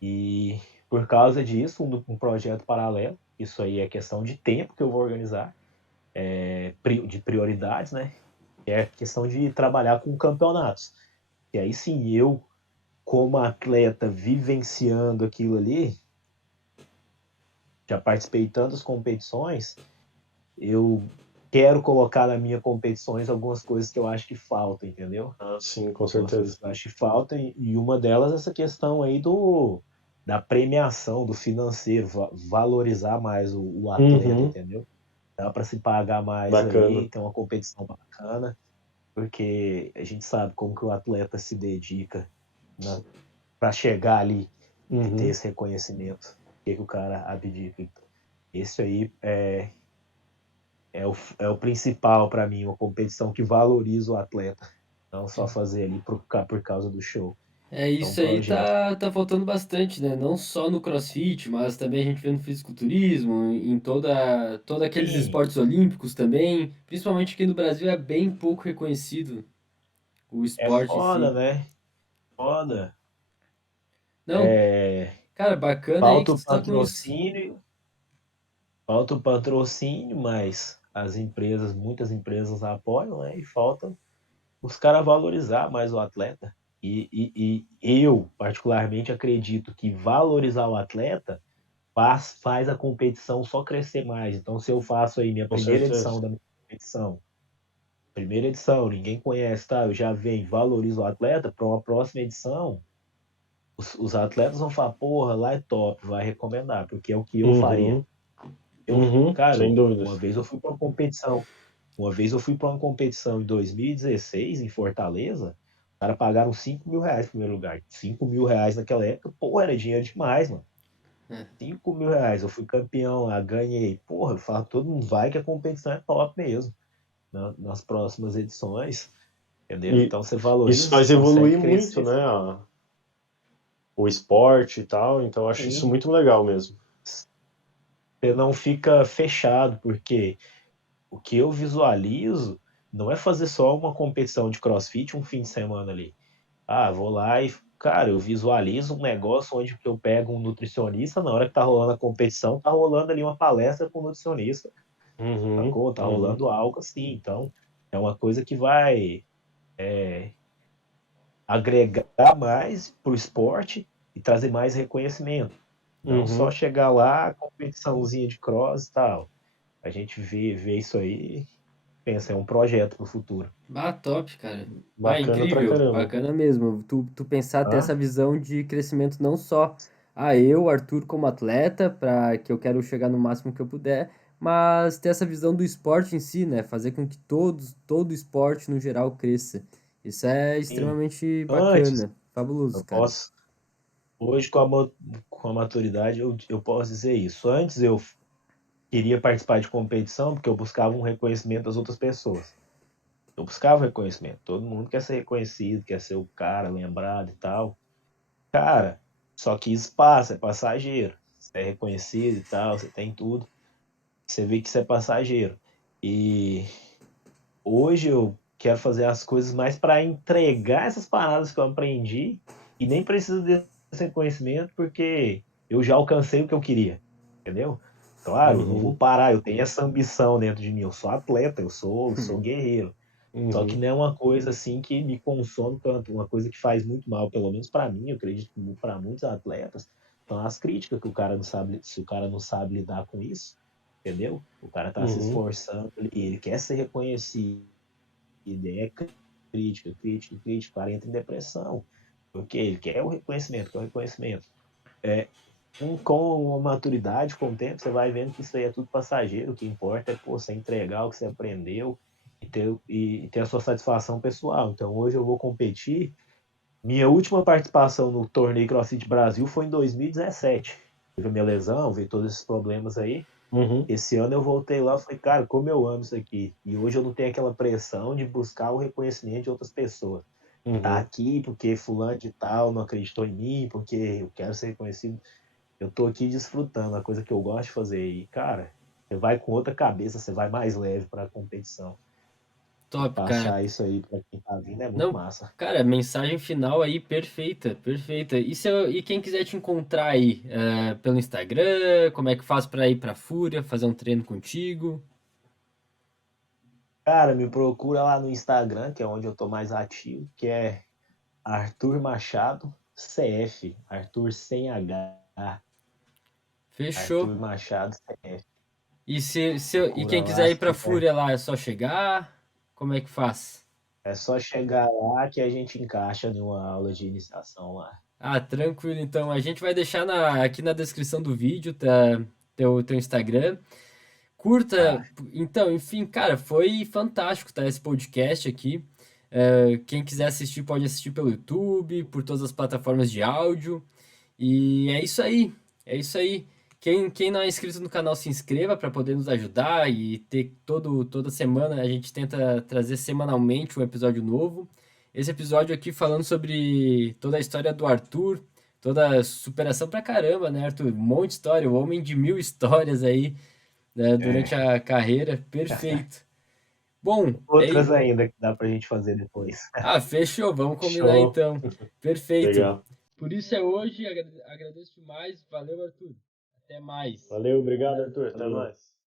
E por causa disso, um projeto paralelo, isso aí é questão de tempo que eu vou organizar, de prioridades, né? É questão de trabalhar com campeonatos. E aí sim, eu, como atleta, vivenciando aquilo ali, já participei de tantas competições, eu quero colocar na minha competições algumas coisas que eu acho que faltam, entendeu? Ah, sim, com Algumas coisas certeza. que eu acho que faltam, e uma delas é essa questão aí da premiação, do financeiro, valorizar mais o atleta, Uhum. entendeu? Dá para se pagar mais Bacana. aí, ter uma competição bacana, porque a gente sabe como que o atleta se dedica para chegar ali e ter Uhum. esse reconhecimento, o que, que o cara abdica. Então, esse aí é o principal para mim, uma competição que valoriza o atleta, não só fazer ali por causa do show. É um Isso aí projeto. tá faltando bastante, né? Não só no CrossFit, mas também a gente vê no fisiculturismo, em todos aqueles Sim, esportes olímpicos também. Principalmente aqui no Brasil é bem pouco reconhecido o é esporte em foda, si. né? Foda. Não, cara, bacana aí que Falta o tu tá com isso. patrocínio, falta o patrocínio, mas muitas empresas apoiam, né? E falta os caras valorizar mais o atleta. E eu, particularmente, acredito que valorizar o atleta faz a competição só crescer mais. Então, se eu faço aí minha Com primeira edição certeza. da minha competição, primeira edição, ninguém conhece, tá? Eu já venho, valorizo o atleta, para uma próxima edição, os atletas vão falar, porra, lá é top, vai recomendar, porque é o que eu faria. Uhum, Eu, cara, sem uma dúvidas. vez eu fui para uma competição. Uma vez eu fui para uma competição em 2016, em Fortaleza. Os caras pagaram R$ 5.000 em primeiro lugar. R$ 5.000 naquela época, pô, era dinheiro demais, mano. É. R$ 5.000. Eu fui campeão lá, ganhei. Porra, eu falo, todo mundo vai que a competição é top mesmo. Nas próximas edições, entendeu? E Então você isso valoriza, você faz consegue evoluir muito, crescer. né? O esporte e tal, então eu acho isso Sim. muito legal mesmo. Você não fica fechado, porque o que eu visualizo não é fazer só uma competição de CrossFit um fim de semana ali. Ah, vou lá e, cara, eu visualizo um negócio onde eu pego um nutricionista, na hora que tá rolando a competição, tá rolando ali uma palestra com o nutricionista, Uhum, sacou? Tá uhum, rolando algo assim. Então, é uma coisa que vai agregar mais pro esporte e trazer mais reconhecimento. Não só uhum. chegar lá, competiçãozinha de cross e tal. A gente vê isso aí, pensa, é um projeto pro futuro. Ah, top, cara. Ah, Bacana pra incrível, caramba. bacana mesmo. Tu pensar ter essa Hã? visão de crescimento não só eu, Arthur, como atleta, para que eu quero chegar no máximo que eu puder, mas ter essa visão do esporte em si, né? Fazer com que todo esporte no geral cresça. Isso é Sim. extremamente Antes, bacana, fabuloso, eu cara. posso, hoje com a maturidade, eu posso dizer isso. Antes eu queria participar de competição porque eu buscava um reconhecimento das outras pessoas. Eu buscava reconhecimento. Todo mundo quer ser reconhecido, quer ser o cara lembrado e tal. Cara, só que isso passa, é passageiro. Você é reconhecido e tal, você tem tudo. Você vê que isso é passageiro. E hoje eu quero fazer as coisas mais para entregar essas paradas que eu aprendi e nem preciso desse reconhecimento porque eu já alcancei o que eu queria, entendeu? Claro, eu não vou Uhum, parar, eu tenho essa ambição dentro de mim, eu sou atleta, eu sou guerreiro. Só que uhum, não é uma coisa assim que me consome tanto, uma coisa que faz muito mal, pelo menos para mim, eu acredito que para muitos atletas, são as críticas que o cara não sabe, se o cara não sabe lidar com isso, entendeu? O cara tá se uhum, esforçando, ele quer ser reconhecido, é crítica, crítica, crítica, o cara entra em depressão, porque ele quer o reconhecimento, quer o reconhecimento. Com a maturidade, com o tempo, você vai vendo que isso aí é tudo passageiro, o que importa é pô, você entregar o que você aprendeu e ter a sua satisfação pessoal. Então hoje eu vou competir. Minha última participação no torneio CrossFit Brasil foi em 2017. Tive a minha lesão, vi todos esses problemas aí. uhum, Esse ano eu voltei lá e falei, cara, como eu amo isso aqui. E hoje eu não tenho aquela pressão de buscar o reconhecimento de outras pessoas. Tá uhum. aqui porque fulano de tal não acreditou em mim, porque eu quero ser reconhecido. Eu tô aqui desfrutando, a coisa que eu gosto de fazer. E, cara, você vai com outra cabeça, você vai mais leve para a competição. E Top, cara. passar isso aí para quem tá vindo é muito Não, massa. cara, mensagem final aí perfeita, perfeita. E quem quiser te encontrar aí, pelo Instagram, como é que faz pra ir pra Fúria, fazer um treino contigo? Cara, me procura lá no Instagram, que é onde eu tô mais ativo, que é Arthur Machado CF. Arthur sem H. Fechou. Arthur Machado CF. E Procura quem lá, quiser ir se pra tiver. Fúria lá, é só chegar? Como é que faz? É só chegar lá que a gente encaixa em uma aula de iniciação lá. Ah, tranquilo, então. A gente vai deixar aqui na descrição do vídeo, tá? Teu Instagram. Tá. Curta. Então, enfim, cara, foi fantástico, tá? Esse podcast aqui. Quem quiser assistir, pode assistir pelo YouTube, por todas as plataformas de áudio. E é isso aí. É isso aí. Quem não é inscrito no canal, se inscreva para poder nos ajudar e ter toda semana a gente tenta trazer semanalmente um episódio novo. Esse episódio aqui falando sobre toda a história do Arthur, toda a superação pra caramba, né, Arthur? Um monte de história, o homem de 1000 histórias aí, né, durante É. a carreira. Perfeito. Bom, Outras ainda que dá pra gente fazer depois. fechou. Vamos combinar Show. então. Perfeito. Legal. Por isso é hoje, agradeço demais. Valeu, Arthur. Até mais. Valeu, obrigado, Arthur. Até Valeu. mais.